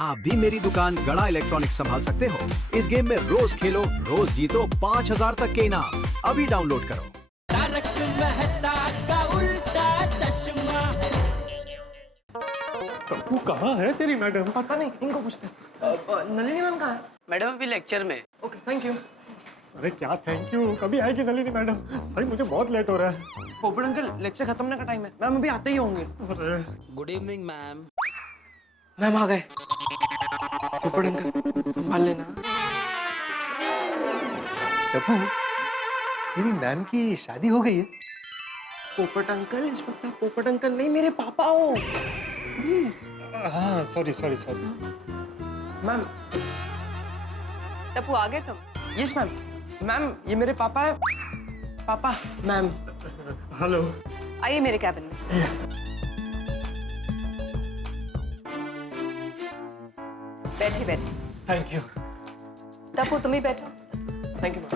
आप भी मेरी दुकान गड़ा इलेक्ट्रॉनिक्स संभाल सकते हो। इस गेम में रोज खेलो, रोज जीतो 5000 तक के इनाम। अभी डाउनलोड करो। तारक मेहता का उल्टा चश्मा। तू कहाँ है तेरी मैडम? पता नहीं, इनको पूछते हैं। नलिनी मैम कहाँ है? मैडम अभी लेक्चर में। Okay, thank you. अरे क्या थैंक यू, कभी आएगी नलिनी मैडम? भाई मुझे बहुत लेट हो रहा है। पोपट अंकल, लेक्चर खत्म होने का टाइम है, मैम अभी आते ही होंगे। अरे गुड इवनिंग मैम। मैम आ गए। पोपट अंकल संभाल लेना। टप्पू, तेरी मैम की शादी हो गई है? पोपट अंकल, इंस्पेक्टर पोपट अंकल नहीं, मेरे पापा हो। प्लीज। हाँ sorry sorry sorry. Ma'am. Tappu आ गए तुम? Yes ma'am. मैम ये मेरे पापा है। पापा मैम। हेलो। आइए मेरे कैबिन में। बैठी बैठी। Thank you. टप्पू तुम ही बैठो। Thank you ma'am.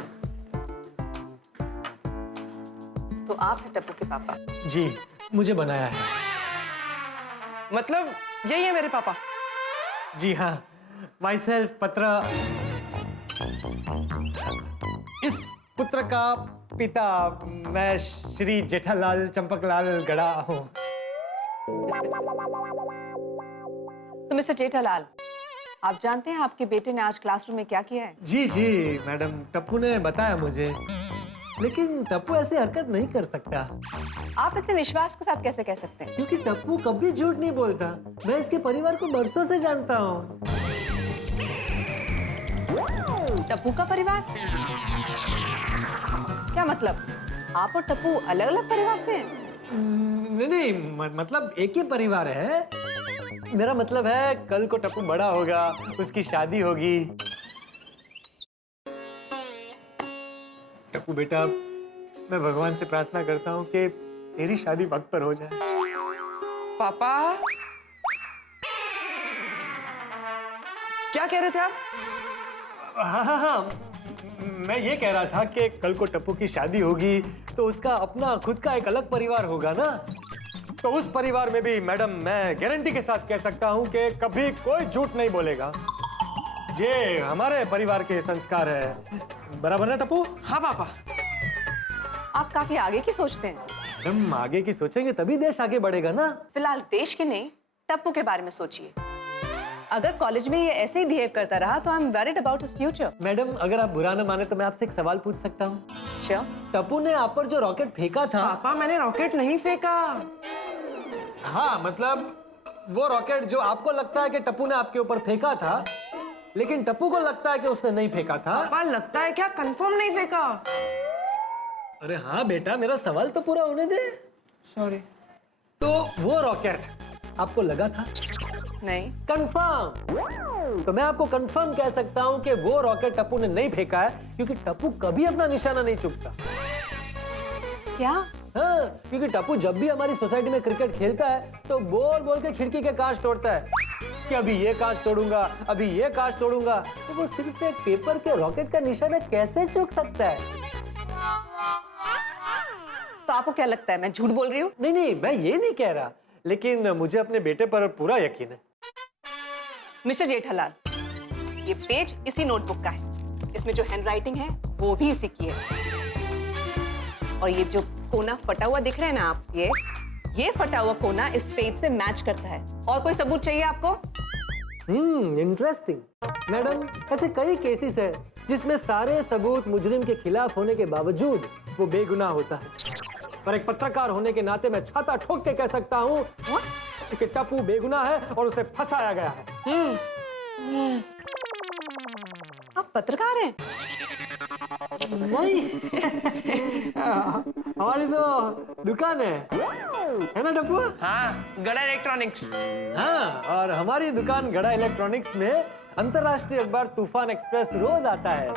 तो आप है टप्पू के पापा? जी, मुझे बनाया है। मतलब यही है मेरे पापा? जी हाँ, माई सेल्फ पत्र। इस पुत्र का पिता मैं श्री जेठालाल चंपकलाल गड़ा हूँ। तो मिस्टर जेठालाल, आप जानते हैं आपके बेटे ने आज क्लासरूम में क्या किया है? जी जी मैडम, टप्पू ने बताया मुझे, लेकिन टप्पू ऐसी हरकत नहीं कर सकता। आप इतने विश्वास के साथ कैसे कह सकते हैं? क्योंकि टप्पू कभी झूठ नहीं बोलता। मैं इसके परिवार को बरसों से जानता हूँ। टप्पू का परिवार? क्या मतलब? आप और टप्पू अलग अलग परिवार से हैं? नहीं नहीं, मतलब एक ही परिवार है। मेरा मतलब है कल को टप्पू बड़ा होगा, उसकी शादी होगी। टप्पू बेटा, मैं भगवान से प्रार्थना करता हूँ कि तेरी शादी वक्त पर हो जाए। पापा क्या कह रहे थे आप? हाँ हाँ हाँ, मैं ये कह रहा था कि कल को टप्पू की शादी होगी तो उसका अपना खुद का एक अलग परिवार होगा ना। तो उस परिवार में भी मैडम मैं गारंटी के साथ कह सकता हूँ कि कभी कोई झूठ नहीं बोलेगा। ये हमारे परिवार के संस्कार है, बराबर ना टप्पू? हाँ पापा। आप काफी आगे की सोचते हैं। मैडम आगे की सोचेंगे तभी देश आगे बढ़ेगा ना। फिलहाल देश के नहीं, टप्पू के बारे में सोचिए। अगर कॉलेज में ये ऐसे ही बिहेव करता रहा तो I am worried about his future. Madam अगर आप बुरा न माने तो मैं आपसे एक सवाल पूछ सकता हूँ? श्योर। टप्पू ने आप पर जो रॉकेट फेंका था। पापा मैंने रॉकेट नहीं फेंका। हाँ मतलब वो रॉकेट जो आपको लगता है कि टप्पू ने आपके ऊपर फेंका था, लेकिन टप्पू को लगता है कि उसने नहीं फेंका था। पापा लगता है क्या? कंफर्म नहीं फेंका। अरे हाँ बेटा, मेरा सवाल तो पूरा होने दे। सॉरी। तो वो रॉकेट आपको लगा था? नहीं। कंफर्म? तो मैं आपको कंफर्म कह सकता हूं कि वो रॉकेट टप्पू ने नहीं फेंका है, क्योंकि टप्पू कभी अपना निशाना नहीं चूकता। क्या? हाँ, क्योंकि टप्पू जब भी हमारी सोसाइटी में क्रिकेट खेलता है तो बोल बोल के खिड़की के कांच तोड़ता है कि अभी ये कांच तोड़ूंगा, अभी ये कांच तोड़ूंगा। तो वो सिर्फ एक पेपर के रॉकेट का निशाना कैसे चूक सकता है? तो आपको क्या लगता है मैं झूठ बोल रही हूँ? नहीं नहीं, मैं ये नहीं कह रहा, लेकिन मुझे अपने बेटे पर पूरा यकीन है। मिस्टर जेठालाल, ये पेज इसी नोटबुक का है। इसमें जो हैंडराइटिंग है वो भी इसी की है। और ये जो कोना फटा हुआ दिख रहा है ना आप, ये फटा हुआ कोना इस पेज से मैच करता है। और कोई सबूत चाहिए आपको? इंटरेस्टिंग। मैडम ऐसे कई केसेस है जिसमें सारे सबूत मुजरिम के खिलाफ होने के बावजूद वो बेगुनाह होता है। पर एक पत्रकार होने के नाते मैं छाता ठोक के कह सकता हूँ कि टप्पू बेगुनाह है और उसे फंसाया गया है। आप पत्रकार हैं? नहीं हमारी तो दुकान है ना टप्पू? हाँ, गड़ा इलेक्ट्रॉनिक्स। हाँ, और हमारी दुकान गड़ा इलेक्ट्रॉनिक्स में अंतर्राष्ट्रीय अखबार तूफान एक्सप्रेस रोज आता है।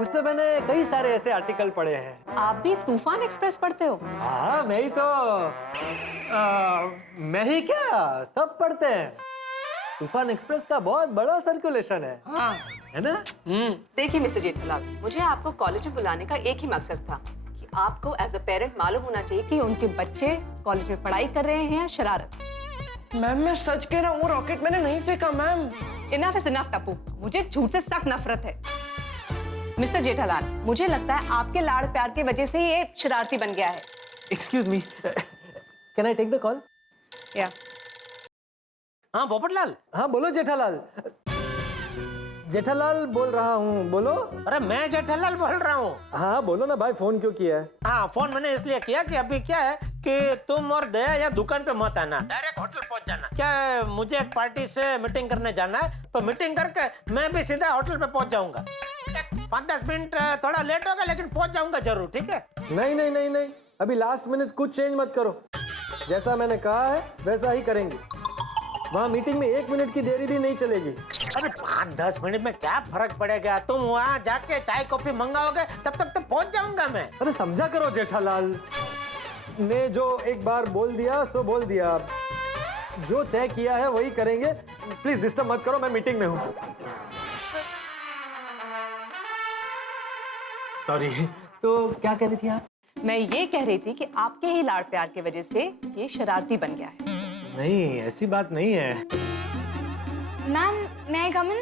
उसमें मैंने कई सारे ऐसे आर्टिकल पढ़े हैं। आप भी तूफान एक्सप्रेस पढ़ते हो? हाँ, मैं ही तो मैं ही क्या, सब पढ़ते हैं। तूफान एक्सप्रेस का बहुत बड़ा सर्कुलेशन है। हाँ। है ना? देखिए मिस्टर जेठालाल, मुझे आपको कॉलेज में बुलाने का एक ही मकसद था कि आपको एज अ पेरेंट मालूम होना चाहिए कि उनके बच्चे कॉलेज में पढ़ाई कर रहे हैं या शरारत। मैम मैं सच कह रहा हूँ, वो रॉकेट मैंने नहीं फेंका ma'am. Enough is enough Tappu, मुझे झूठ से सख्त नफरत है। मिस्टर जेठालाल, मुझे लगता है आपके लाड़ प्यार की वजह से ये शरारती बन गया है। Excuse me, can I take the call? Yeah हाँ पोपटलाल। हाँ बोलो जेठालाल। जेठालाल बोल रहा हूँ, बोलो। अरे मैं जेठालाल बोल रहा हूँ। हाँ बोलो ना भाई, फोन क्यों किया है? हाँ फोन मैंने इसलिए किया कि अभी क्या है कि तुम और दया या दुकान पे मत आना, डायरेक्ट होटल पहुंच जाना। क्या है, मुझे एक पार्टी से मीटिंग करने जाना है, तो मीटिंग करके मैं भी सीधा होटल पे पहुंच जाऊंगा। 5-10 मिनट थोड़ा लेट होगा लेकिन पहुंच जाऊंगा जरूर, ठीक है? नहीं नहीं नहीं नहीं, अभी लास्ट मिनट कुछ चेंज मत करो। जैसा मैंने कहा है वैसा ही करेंगे। वहाँ मीटिंग में 1 मिनट की देरी भी नहीं चलेगी। अरे 5-10 मिनट में क्या फर्क पड़ेगा, तुम वहाँ जाके चाय कॉफी मंगाओगे तब तक तो पहुंच जाऊंगा मैं। अरे समझा करो जेठालाल, ने जो एक बार बोल दिया सो बोल दिया, जो तय किया है वही करेंगे। प्लीज डिस्टर्ब मत करो, मैं मीटिंग में हूँ। सॉरी, तो क्या कह रही थी आप? मैं ये कह रही थी कि आपके ही लाड़ प्यार की वजह से ये शरारती बन गया है। नहीं ऐसी बात नहीं है। Ma'am may I come in?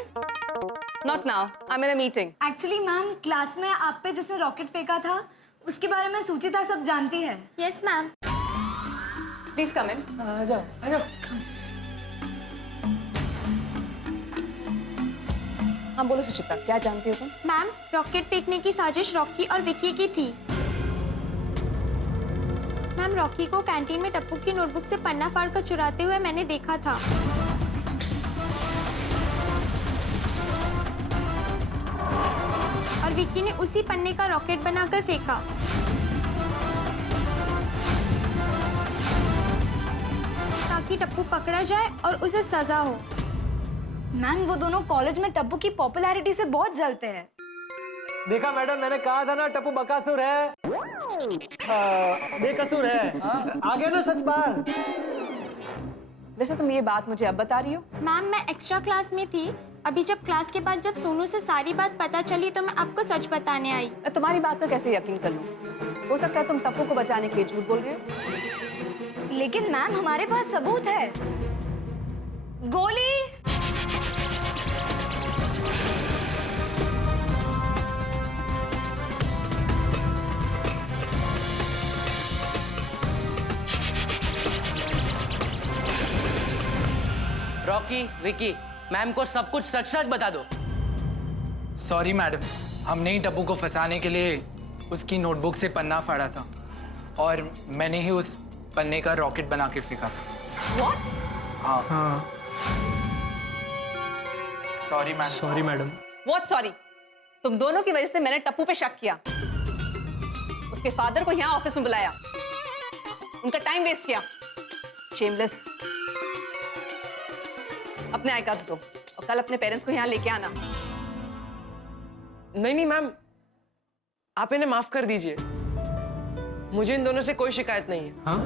Not now, I'm in a meeting. Actually ma'am class में आप पे जिसने रॉकेट फेंका था उसके बारे में सुचिता सब जानती है। Yes ma'am. Please come in. आ जाओ आ जाओ। हाँ बोलो सुचिता, क्या जानती हो तुम? मैम रॉकेट फेंकने की साजिश रॉकी और विक्की की थी। मैम रॉकी को कैंटीन में टप्पू की नोटबुक से पन्ना फाड़ कर चुराते हुए मैंने देखा था। और विक्की ने उसी पन्ने का रॉकेट बनाकर फेंका। ताकि टप्पू पकड़ा जाए और उसे सजा हो। मैम वो दोनों कॉलेज में टप्पू की पॉपुलैरिटी से बहुत जलते हैं। देखा मैडम, मैंने कहा था ना टप्पू बकासुर है, बेकसूर है। आ गया ना सच बार। वैसे तुम ये बात मुझे अब बता रही हो? मैम मैं एक्स्ट्रा क्लास में थी। अभी जब क्लास के बाद जब सोनू से सारी बात पता चली तो मैं आपको सच बताने आई। मैं तुम्हारी बात पर कैसे यकीन कर लूं? हो सकता है तुम टप्पू को बचाने के लिए झूठ बोल रहे हो। लेकिन मैम हमारे पास सबूत है। गोली। रॉकी, विकी, मैम को सब कुछ सच सच बता दो। सॉरी मैडम, हमने ही टप्पू को फंसाने के लिए उसकी नोटबुक से पन्ना फाड़ा था और मैंने ही उस पन्ने का रॉकेट बना के फेंका था। What? हाँ। Sorry madam. Sorry madam. What sorry? तुम दोनों की वजह से मैंने टप्पू पे शक किया, उसके फादर को यहाँ ऑफिस में बुलाया, उनका टाइम वेस्ट किया। शेमलेस। अपने आई कार्ड्स दो और कल अपने पेरेंट्स को यहाँ लेके आना। नहीं नहीं मैम, आप इन्हें माफ कर दीजिए। मुझे इन दोनों से कोई शिकायत नहीं है। हाँ?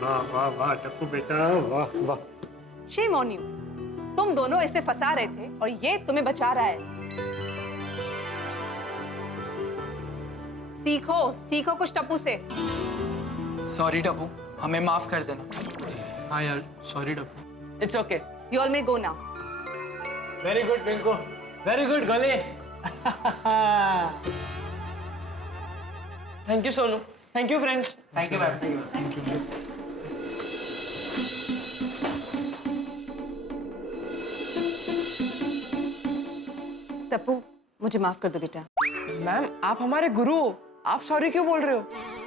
वाह वाह वाह टप्पू बेटा, वाह वाह। Shame on you. तुम दोनों इसे फंसा रहे थे और ये तुम्हें बचा रहा है। सीखो सीखो कुछ टप्पू से। सॉरी टप्पू, हमें माफ कर देना। हाँ यार, sorry Tappu. It's okay. You all may go now. Very good Pinku, very good Gole. Thank you Sonu, thank you friends. Thank you madam. Tappu मुझे माफ कर दो बेटा। मैम आप हमारे गुरु हो, आप सॉरी क्यों बोल रहे हो?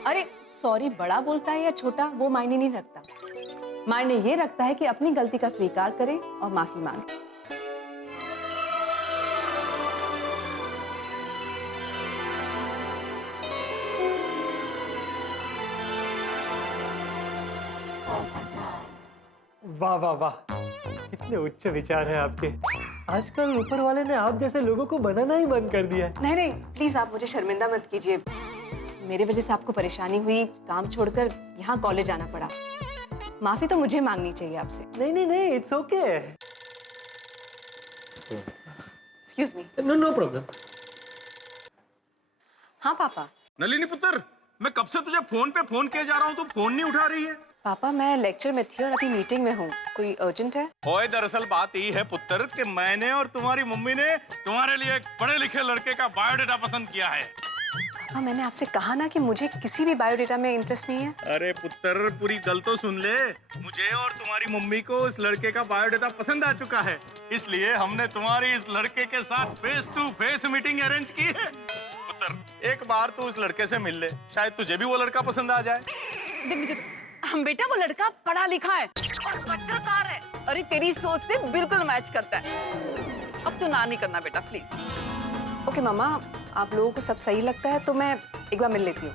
अरे सॉरी बड़ा बोलता है या छोटा वो मायने नहीं रखता। मायने ये रखता है कि अपनी गलती का स्वीकार करें और माफी मांगे। वाह वाह वाह, कितने उच्च विचार हैं आपके। आजकल ऊपर वाले ने आप जैसे लोगों को बनाना ही बंद कर दिया है। नहीं नहीं प्लीज आप मुझे शर्मिंदा मत कीजिए। मेरे वजह से आपको परेशानी हुई, काम छोड़कर यहाँ कॉलेज आना पड़ा। माफी तो मुझे मांगनी चाहिए आपसे। नहीं नहीं नहीं, it's okay. Excuse me. No no problem. हाँ पापा। नलिनी पुत्र, मैं कब से तुझे फोन पे फोन किए जा रहा हूँ, तू फोन नहीं उठा रही है। पापा मैं लेक्चर में थी और अभी मीटिंग में हूँ, कोई अर्जेंट है? ओए दरअसल बात ये है पुत्र कि मैंने और तुम्हारी मम्मी ने तुम्हारे लिए एक पढ़े लिखे लड़के का बायोडाटा पसंद किया है। पापा मैंने आपसे कहा ना कि मुझे किसी भी बायोडाटा में इंटरेस्ट नहीं है। अरे पुत्र पूरी गल तो सुन ले, मुझे और तुम्हारी मम्मी को इस लड़के का बायोडाटा पसंद आ चुका है, इसलिए हमने तुम्हारी इस लड़के के साथ face to face meeting arrange की है। पुत्र एक बार तू इस लड़के से मिल ले, शायद तुझे भी वो लड़का पसंद आ जाए। हम बेटा वो लड़का पढ़ा लिखा है और पत्रकार है, अरे तेरी सोच से बिल्कुल मैच करता है। अब तू ना नहीं करना बेटा प्लीज। ओके मामा, आप लोगों को सब सही लगता है तो मैं एक बार मिल लेती हूँ।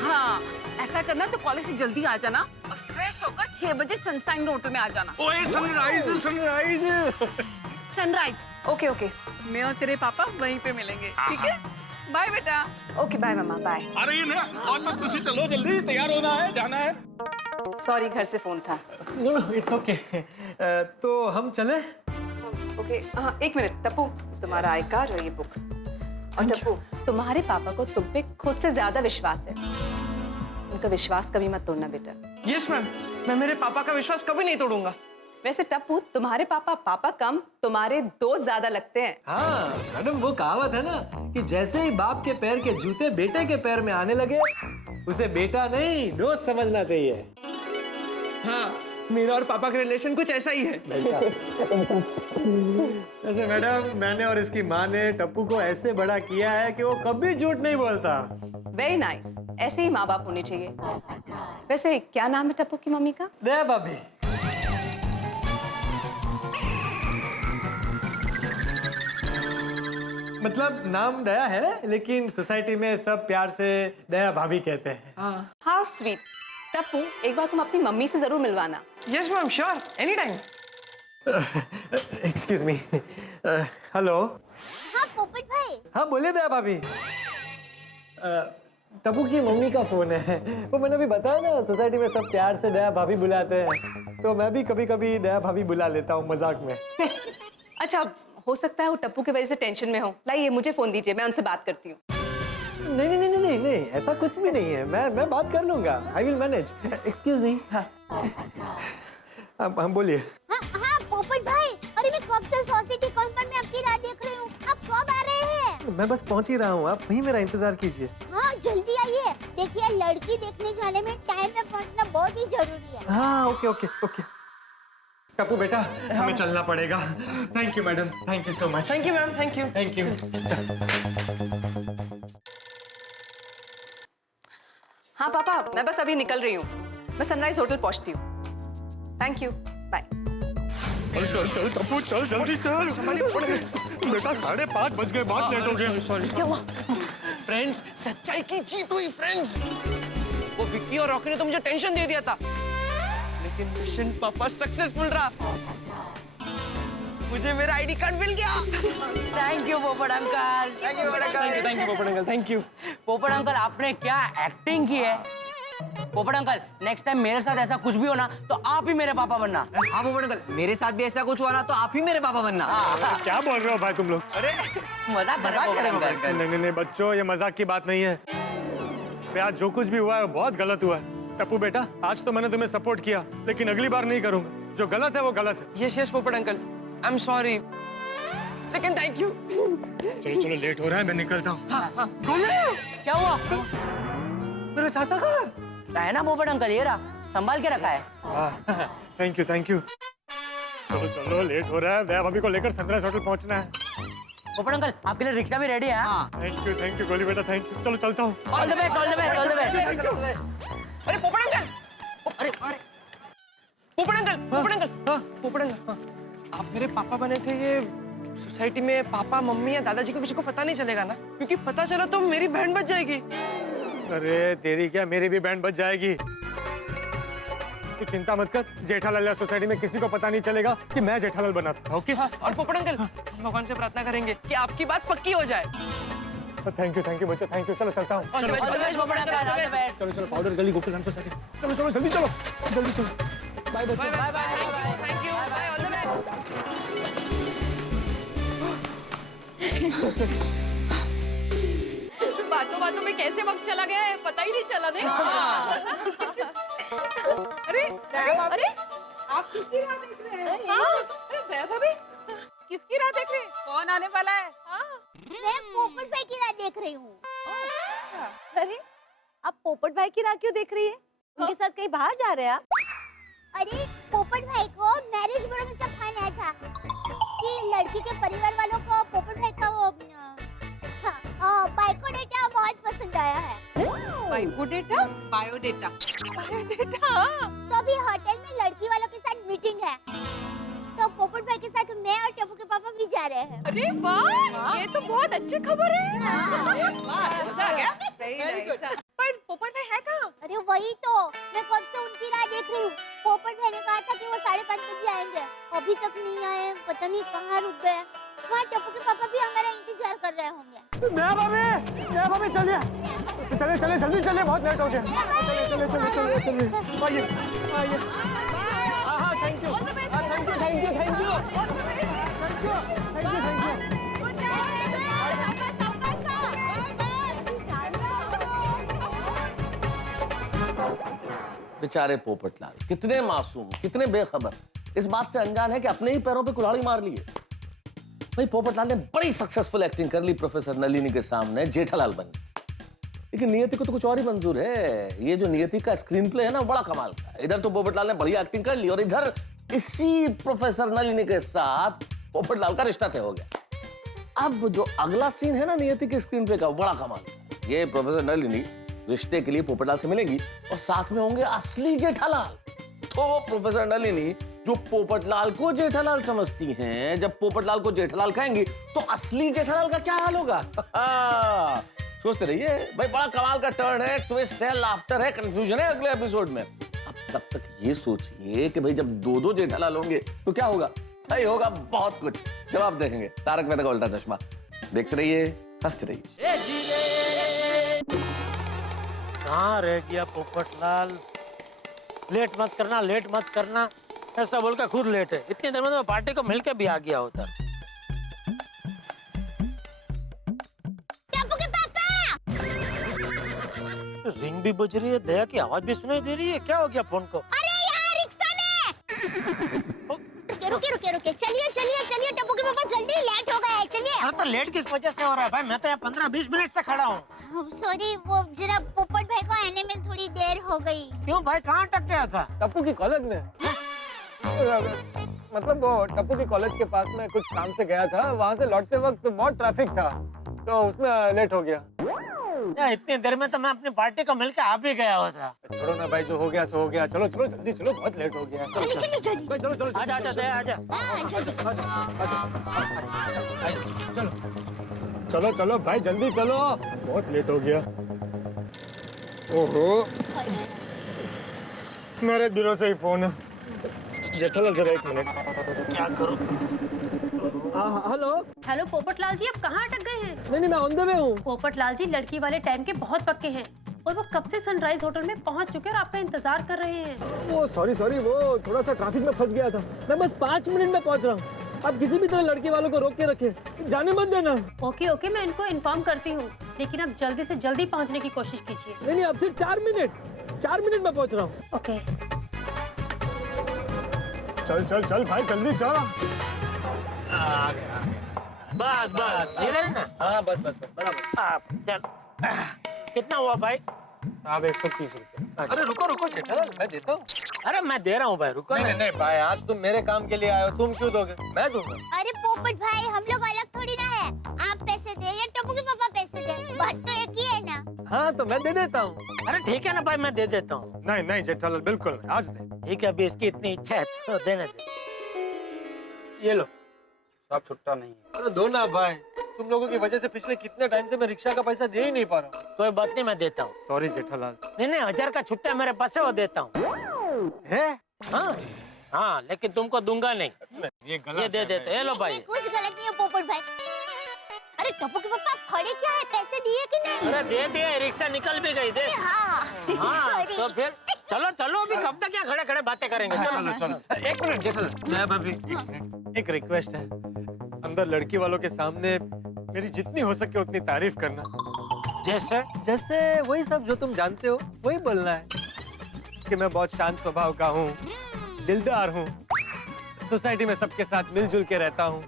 हाँ ऐसा करना तो कॉलेज से जल्दी आ जाना और फ्रेश होकर 6 बजे सनशाइन होटल में आ जाना। ओए sunrise sunrise sunrise. Okay okay, मैं और तेरे पापा वहीं पे मिलेंगे, ठीक है? बाय बेटा। ओके बाय मामा, बाय। अरे ये ना और तो तुझे चलो जल्दी, तैयार होना है, जाना है। सॉरी घर से फोन था। No no it's okay. तो हम चले? ओके हाँ एक मिनट, टप्पू तुम्हारा आई कार्ड और ये बुक। और टप्पू तुम्हारे पापा को तुम पे खुद से ज्यादा विश्वास है, उनका विश्वास कभी मत तोड़ना बेटा। यस मैम, मैं मेरे पापा का विश्वास कभी नहीं तोड़ूंगा। वैसे टप्पू तुम्हारे पापा कम तुम्हारे दोस्त ज्यादा लगते हैं। हाँ मैडम, वो कहावत है ना कि जैसे ही बाप के पैर के जूते बेटे के पैर में आने लगे, उसे बेटा नहीं दोस्त समझना चाहिए। हाँ मेरा और पापा का रिलेशन कुछ ऐसा ही है। वैसे मैडम, मैंने और इसकी माँ ने टप्पू को ऐसे बड़ा किया है कि वो कभी झूठ नहीं बोलता। वेरी नाइस, ऐसे ही माँ बाप होने चाहिए। वैसे क्या नाम है टप्पू की मम्मी का? दया भाभी। मतलब नाम दया है, लेकिन सोसाइटी में सब प्यार से दया भाभी कहते हैं। How sweet. टप्पू एक बार तुम अपनी मम्मी से जरूर मिलवाना। Yes ma'am, sure, any time. Excuse me. Hello. हाँ पोपट भाई। हाँ बोलिए दया भाभी। टप्पू की मम्मी का फोन है। वो मैंने अभी बताया ना, सोसाइटी में सब प्यार से दया भाभी बुलाते हैं, तो मैं भी कभी कभी दया भाभी बुला लेता हूँ मजाक में। अच्छा हो सकता है वो टप्पू की वजह से टेंशन में हो। लाइए मुझे फोन दीजिए, मैं उनसे बात करती हूँ। नहीं नहीं नहीं नहीं नहीं, ऐसा कुछ भी नहीं है, मैं बात कर लूंगा। I will manage. Excuse me. हम बोलिए। हाँ पोपट भाई, अरे मैं कब से सोसाइटी कॉम्पाउंड में आपकी राह देख रही हूँ, आप कब आ रहे हैं? मैं बस पहुंच ही रहा हूँ, आप वहीं मेरा इंतजार कीजिए। हाँ जल्दी आइए, देखिए लड़की देखने जाने में टाइम पे पहुँचना बहुत ही जरूरी है। हाँ ओके ओके ओके। टप्पू बेटा हमें चलना पड़ेगा। Thank you madam, thank you so much. Thank you ma'am, thank you. Thank you. हाँ पापा मैं बस अभी निकल रही हूँ, मैं सनराइज होटल पहुँचती हूँ। Thank you, bye. चल चल टप्पू चल, जल्दी चल। बेटा 5:30 बज गए, बहुत लेट हो गए। सॉरी क्या हुआ? फ्रेंड्स, सच्चाई की जीत हुई फ्रेंड्स। वो विक्की और रॉकी ने तो मुझे टेंशन दे दिया था, लेकिन मिशन पापा सक्सेसफुल रहा। मुझे मेरा आईडी कार्ड मिल गया। थैंक यू पोपट अंकल। थैंक यू पोपट अंकल, थैंक यू। पोपट अंकल आपने क्या एक्टिंग की है। पोपट अंकल नेक्स्ट टाइम मेरे साथ ऐसा कुछ भी होना तो आप ही मेरे पापा बनना। हाँ पोपट अंकल, मेरे साथ भी ऐसा कुछ हुआ ना तो आप ही मेरे पापा बनना। क्या बोल रहे हो भाई तुम लोग? अरे मजाक कर रहे हो पोपट अंकल। नहीं नहीं नहीं बच्चों, ये मजाक की बात नहीं है। आज जो कुछ भी हुआ है बहुत गलत हुआ है। टप्पू बेटा आज तो मैंने तुम्हें सपोर्ट किया, लेकिन अगली बार नहीं करूंगा। जो गलत है वो गलत है। यस यस पोपट अंकल, आई एम सॉरी, लेकिन थैंक यू। चलो चलो लेट हो रहा है, मैं निकलता हूँ। हाँ। क्या हुआ? मेरा चाहता कहाँ है ना पोपट अंकल, ये रहा, संभाल के रखा है। Thank you thank you. चलो चलो लेट हो रहा है, दया भाभी को लेकर सनराइज होटल पहुंचना है। पोपट अंकल आपके लिए रिक्शा भी रेडी है। थैंक यू गोली बेटा, थैंक यू। चलो चलता हूँ। All the best, all the best, all the best. अरे पोपट अंकल, अरे अरे पोपट अंकल, पोपट अंकल, पोपट अंकल, आप मेरे पापा बने थे। ये सोसाइटी में पापा मम्मी या दादाजी को किसी को पता नहीं चलेगा ना, क्योंकि पता चला तो मेरी बहन बच जाएगी। अरे तेरी क्या, मेरी भी बैंड बच जाएगी। तू चिंता मत कर, जेठालाल सोसाइटी में किसी को पता नहीं चलेगा कि मैं जेठालाल बना था। ओके। और पोपट अंकल, हम भगवान से प्रार्थना करेंगे कि आपकी बात पक्की हो जाए। थैंक यू बच्चों, थैंक यू। चलो चलता हूँ। All the best, all the best पोपट अंकल, ऑल द बेस्ट। चलो चलो पाउडर गली गोकुलधाम सोसाइटी। चलो चलो जल्दी चलो, जल्दी चलो। बाय बच्चों। Bye bye, thank you, bye, all the बातों बातों में कैसे वक्त चला गया है पता ही नहीं चला। नहीं अरे अरे आप किसकी राह देख रहे हैं? अरे दया भाभी किसकी राह देख रहे हैं? कौन आने वाला है? मैं पोपट भाई की राह देख रही हूँ। अच्छा। अरे आप पोपट भाई की राह क्यों देख रही है? उनके साथ कहीं बाहर जा रहे हैं आप? अरे पोपट भाई को मैरिज ब्यूरो में सब फोन आया था कि लड़की के परिवार वालों को पोपट भाई का वो बायोडेटा बहुत पसंद आया है। बायोडेटा? बायोडेटा। बायोडेटा? तो अभी होटल में लड़की वालों के साथ मीटिंग है, तो पोपट भाई के साथ मैं और टप्पू के पापा भी जा रहे हैं। अरे वाह, ये तो बहुत अच्छी खबर है। मजा आ गया? पर पोपट भाई है कहाँ? अरे वही तो, मैं कब से उनकी राह देख रही हूँ। पोपट भाई ने कहा था कि वो 5:30 बजे आएंगे, अभी तक नहीं आए, पता नहीं कहाँ रुक गए। वहाँ टप्पू के पापा भी हमारा इंतजार कर रहे होंगे। नया भाभी चलिए, चले जल्दी चलिए, बहुत लेट हो गया। चलिए आइए। हाँ थैंक यू। बेचारे पोपटलाल कितने मासूम, कितने बेखबर, इस बात से अनजान है कि अपने ही पैरों पे कुल्हाड़ी मार लिए। भाई पोपटलाल ने बड़ी सक्सेसफुल एक्टिंग कर ली प्रोफेसर नलिनी के सामने जेठालाल बन, लेकिन नियति को तो कुछ और ही मंजूर है। ये जो नियति का स्क्रीन प्ले है ना, बड़ा कमाल का। इधर तो पोपटलाल ने बढ़िया एक्टिंग कर ली और इधर इसी प्रोफेसर नलिनी के साथ पोपटलाल का रिश्ता तय हो गया। अब जो अगला सीन है ना नियति के स्क्रीन प्ले का, बड़ा कमाल। ये प्रोफेसर नलिनी रिश्ते के लिए पोपटलाल से मिलेगी और साथ में होंगे असली जेठालाल। तो प्रोफेसर नलिनी जो पोपटलाल को जेठालाल समझती हैं, जब पोपटलाल को जेठालाल कहेंगी तो असली जेठालाल का क्या हाल होगा? सोचते रहिए भाई, बड़ा कमाल का टर्न है, ट्विस्ट है, लाफ्टर है, कंफ्यूजन है अगले एपिसोड में। अब तब तक ये सोचिए कि भाई जब दो जेठालाल होंगे तो क्या होगा? भाई होगा बहुत कुछ, जब आप देखेंगे तारक मेहता का उल्टा चश्मा। देखते रहिए, हंसते रहिए। कहाँ रह गया पोपटलाल? लेट मत करना, ऐसा बोलकर खुद लेट है। इतनी देर में तो मैं पार्टी को मिलके भी आ गया होता। टप्पू के पापा! रिंग भी बज रही है, दया की आवाज भी सुनाई दे रही है। क्या हो गया फोन को? अरे यार रिक्शा में! रुके, चलिए टप्पू के पापा, जल्दी लेट हो गए, चलिए। अरे तो लेट किस वजह से हो रहा है भाई? मैं तो यहाँ 15-20 मिनट से खड़ा हूँ। सॉरी, वो जरा पोपट भाई को आने में थोड़ी देर हो गई। क्यों भाई, कहाँ अटक गया था? टप्पू की कॉलेज में। मतलब वो टप्पू की कॉलेज के पास में कुछ काम से गया था, वहाँ से लौटते वक्त बहुत ट्रैफिक था, तो उसमें लेट हो गया। यार इतनी देर में तो मैं अपनी पार्टी को मिलकर आ भी गया होता। छोड़ो ना भाई, जो हो गया सो हो गया। चलो जल्दी चलो, बहुत लेट हो गया। चलिए चलो आजा दया, आजा। चलो भाई जल्दी चलो, बहुत लेट हो गया। ओहो, मेरे दिलों से ही फोन है। जेठालाल जरा 1 मिनट। क्या करूं? हेलो पोपटलाल जी, आप कहाँ अटक गए हैं? नहीं मैं ऑन द वे हूँ। पोपटलाल जी लड़की वाले टाइम के बहुत पक्के हैं और वो कब से सनराइज होटल में पहुँच चुके हैं और आपका इंतजार कर रहे हैं। वो सॉरी, वो थोड़ा सा ट्रैफिक में फंस गया था। मैं बस 5 मिनट में पहुँच रहा हूँ। आप किसी भी तरह लड़के वालों को रोक के रखे, जाने मत देना। ओके, मैं इनको इन्फॉर्म करती हूँ, लेकिन आप जल्दी से जल्दी पहुँचने की कोशिश कीजिए। नहीं अब सिर्फ 4 मिनट में पहुँच रहा हूँ। ओके। चल भाई जल्दी चल। बस इधर ना। हाँ बस बराबर। चल। कितना हुआ भाई? साहब 130 रुपए। अरे रुको जेठालाल, मैं देता हूँ। अरे मैं दे रहा हूँ भाई, रुको। नहीं भाई, आज तुम मेरे काम के लिए आए हो, तुम क्यों दोगे? मैं दूंगा। अरे पोपट भाई, हम लोग अलग थोड़ी ना है। आप पैसे दे या टप्पू के पापा पैसे दे, बात तो एक ही है ना। हाँ तो मैं दे देता हूँ। अरे ठीक है ना भाई, मैं दे देता हूँ। नहीं जेठालाल, बिल्कुल आज दे। ठीक है, अभी इसकी इतनी इच्छा है तो देने दे। ये लो, सब छुट्टा नहीं है। अरे दो ना भाई, तुम लोगों की वजह से पिछले कितने टाइम से मैं रिक्शा का पैसा दे ही नहीं पा रहा। कोई बात नहीं, मैं देता हूँ। सॉरी जेठालाल। नहीं 1000 का छुट्टा मेरे पास है, वो देता हूँ। है? हाँ, लेकिन तुमको दूंगा नहीं। ये दे देते। ये लो भाई। कुछ गलत नहीं है पोपट भाई। अरे टप्पू के पापा खड़े क्या है, पैसे दिए कि नहीं? अरे दे दिए, रिक्शा निकल भी गई। दे। हाँ तो फिर चलो अभी कब तक क्या खड़े बातें करेंगे? चलो। 1 मिनट जेठालाल। भाभी एक रिक्वेस्ट है, अंदर लड़की वालों के सामने मेरी जितनी हो सके उतनी तारीफ करना। जैसे वही सब जो तुम जानते हो वही बोलना है। कि मैं बहुत शांत स्वभाव का हूँ, दिलदार हूँ, सोसाइटी में सबके साथ मिलजुल के रहता हूँ।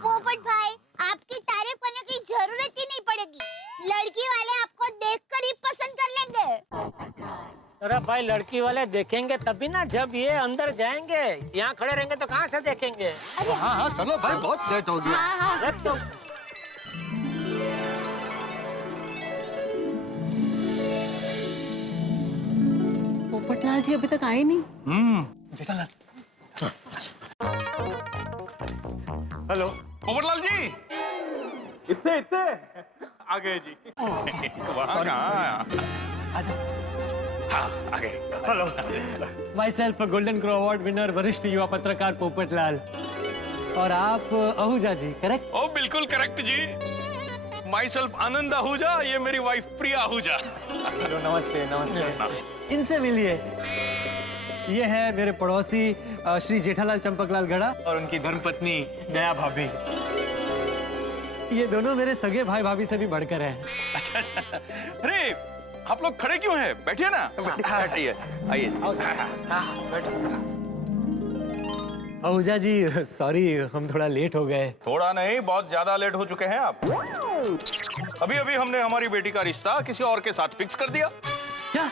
पोपट भाई, आपकी तारीफ करने की जरूरत ही नहीं पड़ेगी। लड़की वाले आपको देखकर ही पसंद कर लेंगे। अरे भाई, लड़की वाले देखेंगे तभी ना, जब ये अंदर जाएंगे। यहाँ खड़े रहेंगे तो कहाँ से देखेंगे? हाँ हाँ चलो भाई, बहुत लेट हो गया। हाँ हाँ। रख दो। पोपटलाल जी अभी तक आए नहीं। जेठालाल। हेलो पोपटलाल जी, इतने इतने आ गए जी। वहाँ कहाँ? आजा। हाँ, आ गए। Hello, my self golden crow award winner वरिष्ठ युवा पत्रकार पोपटलाल, और आप आहूजा जी, करेक्ट? ओ बिल्कुल करेक्ट जी। माई सेल्फ आनंद आहूजा, ये मेरी वाइफ प्रिया आहूजा। हेलो, नमस्ते नमस्ते। इनसे मिलिए। ये है मेरे पड़ोसी श्री जेठालाल चंपकलाल गड़ा और उनकी धर्मपत्नी दया भाभी। ये दोनों मेरे सगे भाई भाभी से भी बढ़कर हैं। अच्छा अच्छा। अरे आप लोग खड़े क्यों हैं? बैठिए ना। बैठिए, आइए। आहूजा जी, सॉरी हम थोड़ा लेट हो गए। थोड़ा नहीं, बहुत ज्यादा लेट हो चुके हैं आप। अभी अभी हमने हमारी बेटी का रिश्ता किसी और के साथ फिक्स कर दिया। क्या?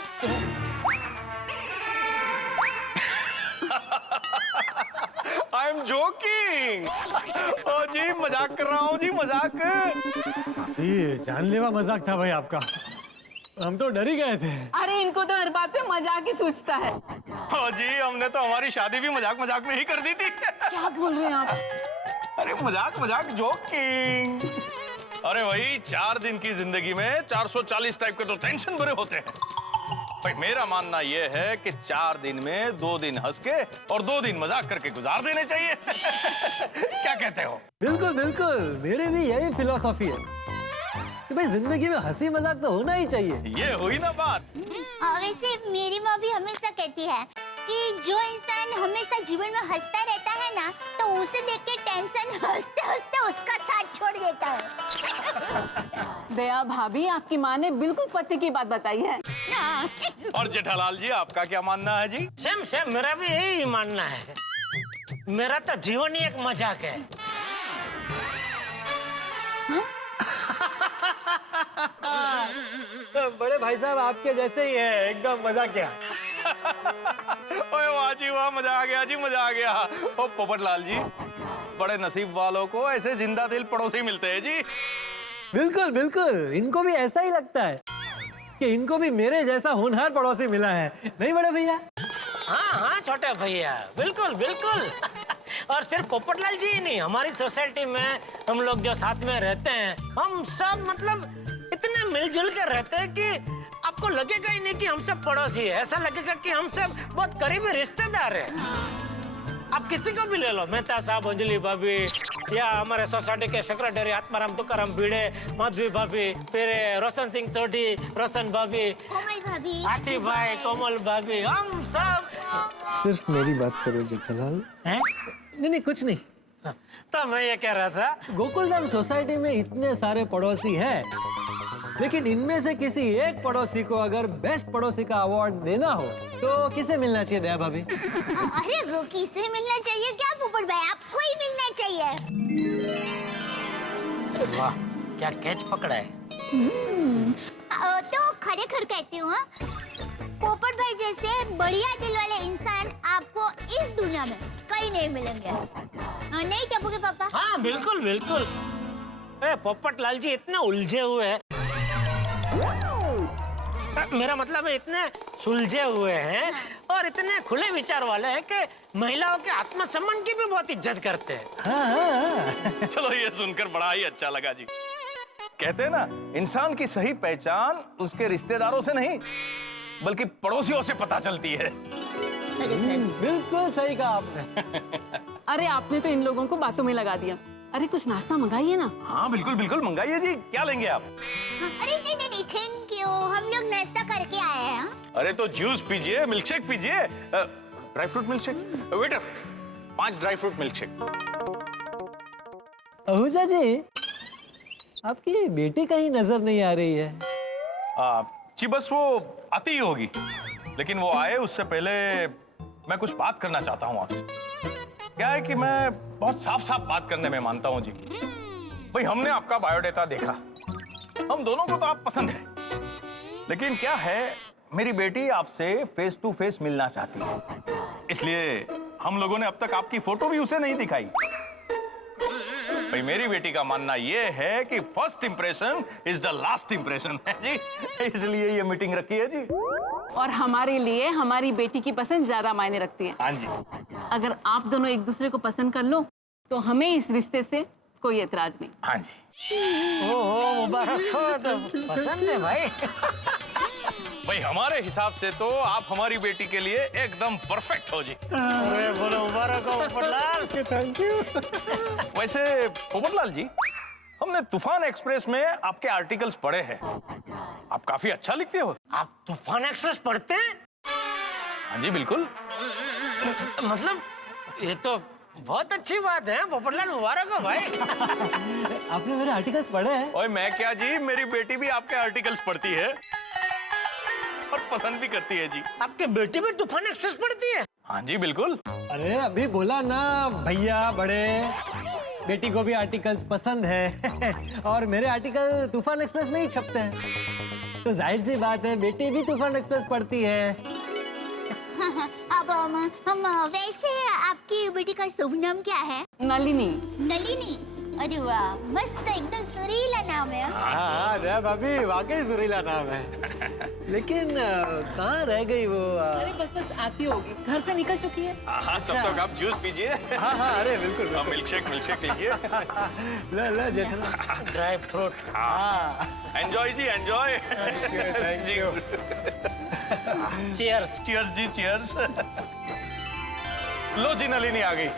I am joking. ओ जी, मजाक कर रहा हूँ जी, मजाक। काफी जानलेवा मजाक था भाई आपका, हम तो डर ही गए थे। अरे इनको तो हर बात पे मजाक ही सूझता है। ओ जी, हमने तो हमारी शादी भी मजाक मजाक में ही कर दी थी। क्या बोल रहे हैं आप? अरे मजाक मजाक, जोकिंग। अरे भाई, 4 दिन की जिंदगी में 440 टाइप के तो टेंशन भरे होते हैं। भाई मेरा मानना यह है कि 4 दिन में 2 दिन हंस के और 2 दिन मजाक करके गुजार देने चाहिए। क्या कहते हो? बिल्कुल बिल्कुल, मेरे भी यही फिलॉसफी है कि भाई जिंदगी में हंसी मजाक तो होना ही चाहिए। ये हुई ना बात। वैसे मेरी माँ भी हमेशा कहती है कि जो इंसान हमेशा जीवन में हंसता रहता है ना, तो उसे देख के टेंशन हंसते हंसते उसका साथ छोड़ देता है। दया भाभी, आपकी माँ ने बिल्कुल पते की बात बताई है। और जेठालाल जी, आपका क्या मानना है जी? सेम सेम, मेरा भी यही मानना है। मेरा तो जीवन ही एक मजाक है। बड़े भाई साहब आपके जैसे ही है, एकदम मजाकिया। ओए वाह जी वाह, मजा आ गया जी, मजा आ गया। ओ पोपटलाल जी, बड़े नसीब वालों को ऐसे जिंदा दिल पड़ोसी मिलते हैं जी। बिल्कुल बिल्कुल, इनको भी ऐसा ही लगता है कि इनको भी मेरे जैसा होनहार पड़ोसी मिला है, नहीं बड़े भैया? हाँ हाँ छोटे भैया, बिल्कुल बिल्कुल। और सिर्फ पोपटलाल जी ही नहीं, हमारी सोसाइटी में हम लोग जो साथ में रहते हैं, हम सब मतलब इतने मिलजुल कर रहते हैं कि आपको लगेगा ही नहीं कि हम सब पड़ोसी है। ऐसा लगेगा कि हम सब बहुत करीबी रिश्तेदार हैं। आप किसी को भी ले लो, मेहता साहब, अंजलि भाभी, या हमारे सोसाइटी के सेक्रेटरी आत्माराम तुकाराम भिड़े, माधवी भाभी, फिर रोशन सिंह सोढ़ी, रोशन भाभी, कोमल भाभी, आती भाई, कोमल भाभी, हम सब। सिर्फ मेरी बात करो जेठालाल। हैं? नहीं कुछ नहीं। तो मैं ये कह रहा था, गोकुलधाम सोसाइटी में इतने सारे पड़ोसी हैं, लेकिन इनमें से किसी एक पड़ोसी को अगर बेस्ट पड़ोसी का अवार्ड देना हो तो किसे मिलना चाहिए दया भाभी? अरे वो किसे मिलना चाहिए क्या पोपट भाई, आपको ही मिलना चाहिए। वाह क्या कैच पकड़ा है। तो खरेखर कहती हूँ, पोपट भाई जैसे बढ़िया दिल वाले इंसान आपको इस दुनिया में कहीं नहीं मिलेंगे। नहीं टप्पू के पापा? हाँ बिल्कुल बिल्कुल। अरे पोपटलाल जी इतने उलझे हुए हैं, मेरा मतलब है इतने सुलझे हुए हैं और इतने खुले विचार वाले हैं कि महिलाओं के आत्मसम्मान की भी बहुत इज्जत करते हैं। हाँ। चलो ये सुनकर बड़ा ही अच्छा लगा जी। कहते हैं ना, इंसान की सही पहचान उसके रिश्तेदारों से नहीं बल्कि पड़ोसियों से पता चलती है। बिल्कुल सही कहा आपने। अरे आपने तो इन लोगों को बातों में लगा दिया। अरे कुछ नाश्ता मंगाइए ना। हाँ बिल्कुल बिल्कुल मंगाइए जी, क्या लेंगे आप? अरे नहीं नहीं नहीं, थैंक यू, हम लोग नाश्ता करके आए हैं। अरे तो जूस पीजिए, मिल्क शेक पीजिए। Dry fruit milk shake. Waiter, 5 dry fruit milk shake. Ahuja ji, आपकी बेटी कहीं नजर नहीं आ रही है। जी बस वो आती ही होगी। लेकिन वो आए उससे पहले मैं कुछ बात करना चाहता हूँ आपसे। क्या है कि मैं बहुत साफ साफ बात करने में मानता हूँ जी। भाई हमने आपका बायोडेटा देखा, हम दोनों को तो आप पसंद है, लेकिन क्या है मेरी बेटी आपसे फेस टू फेस मिलना चाहती है, इसलिए हम लोगों ने अब तक आपकी फोटो भी उसे नहीं दिखाई। भाई मेरी बेटी का मानना यह है कि first impression is the last impression है जी, इसलिए ये मीटिंग रखी है जी। और हमारे लिए हमारी बेटी की पसंद ज्यादा मायने रखती है। हाँ जी। अगर आप दोनों एक दूसरे को पसंद कर लो तो हमें इस रिश्ते से कोई एतराज नहीं। हाँ जी। ओहो मुबारक हो, तो पसंद है भाई। भाई हमारे हिसाब से तो आप हमारी बेटी के लिए एकदम परफेक्ट हो जी। अरे बोलो मुबारक हो पोपटलाल। Thank you. वैसे पोपटलाल जी, हमने तूफान एक्सप्रेस में आपके आर्टिकल्स पढ़े हैं, आप काफी अच्छा लिखते हो। आप तूफान एक्सप्रेस पढ़ते हैं? हाँ जी बिल्कुल। मतलब ये तो बहुत अच्छी बात है पोपटलाल, मुबारक हो भाई। आपने मेरे आर्टिकल्स पढ़े हैं? ओए मैं क्या जी, मेरी बेटी भी आपके आर्टिकल्स पढ़ती है और पसंद भी करती है जी। आपकी बेटी भी तूफान एक्सप्रेस पढ़ती है? हाँ जी बिल्कुल। अरे अभी बोला ना भैया बड़े, बेटी को भी आर्टिकल्स पसंद है और मेरे आर्टिकल तूफान एक्सप्रेस में ही छपते हैं, तो जाहिर सी बात है बेटी भी तूफान एक्सप्रेस पढ़ती है। अब हम वैसे आपकी बेटी का शुभ नाम क्या है? नलिनी। नलिनी? अरे वाह, मस्त एकदम सुरीला नाम है। हाँ रे भाभी, वाकई सुरीला नाम है। लेकिन कहाँ रह गई वो? अरे बस बस आती होगी, घर से निकल चुकी है। हाँ तब तक आप जूस पीजिए। हाँ हाँ, अरे बिल्कुल। मिल्क शेक लीजिए। ले जेठा। Dry fruit. हाँ एंजॉय जी enjoy. Thank you. Cheers. Cheers जी चीयर्स। लो जी नलिनी आ गई।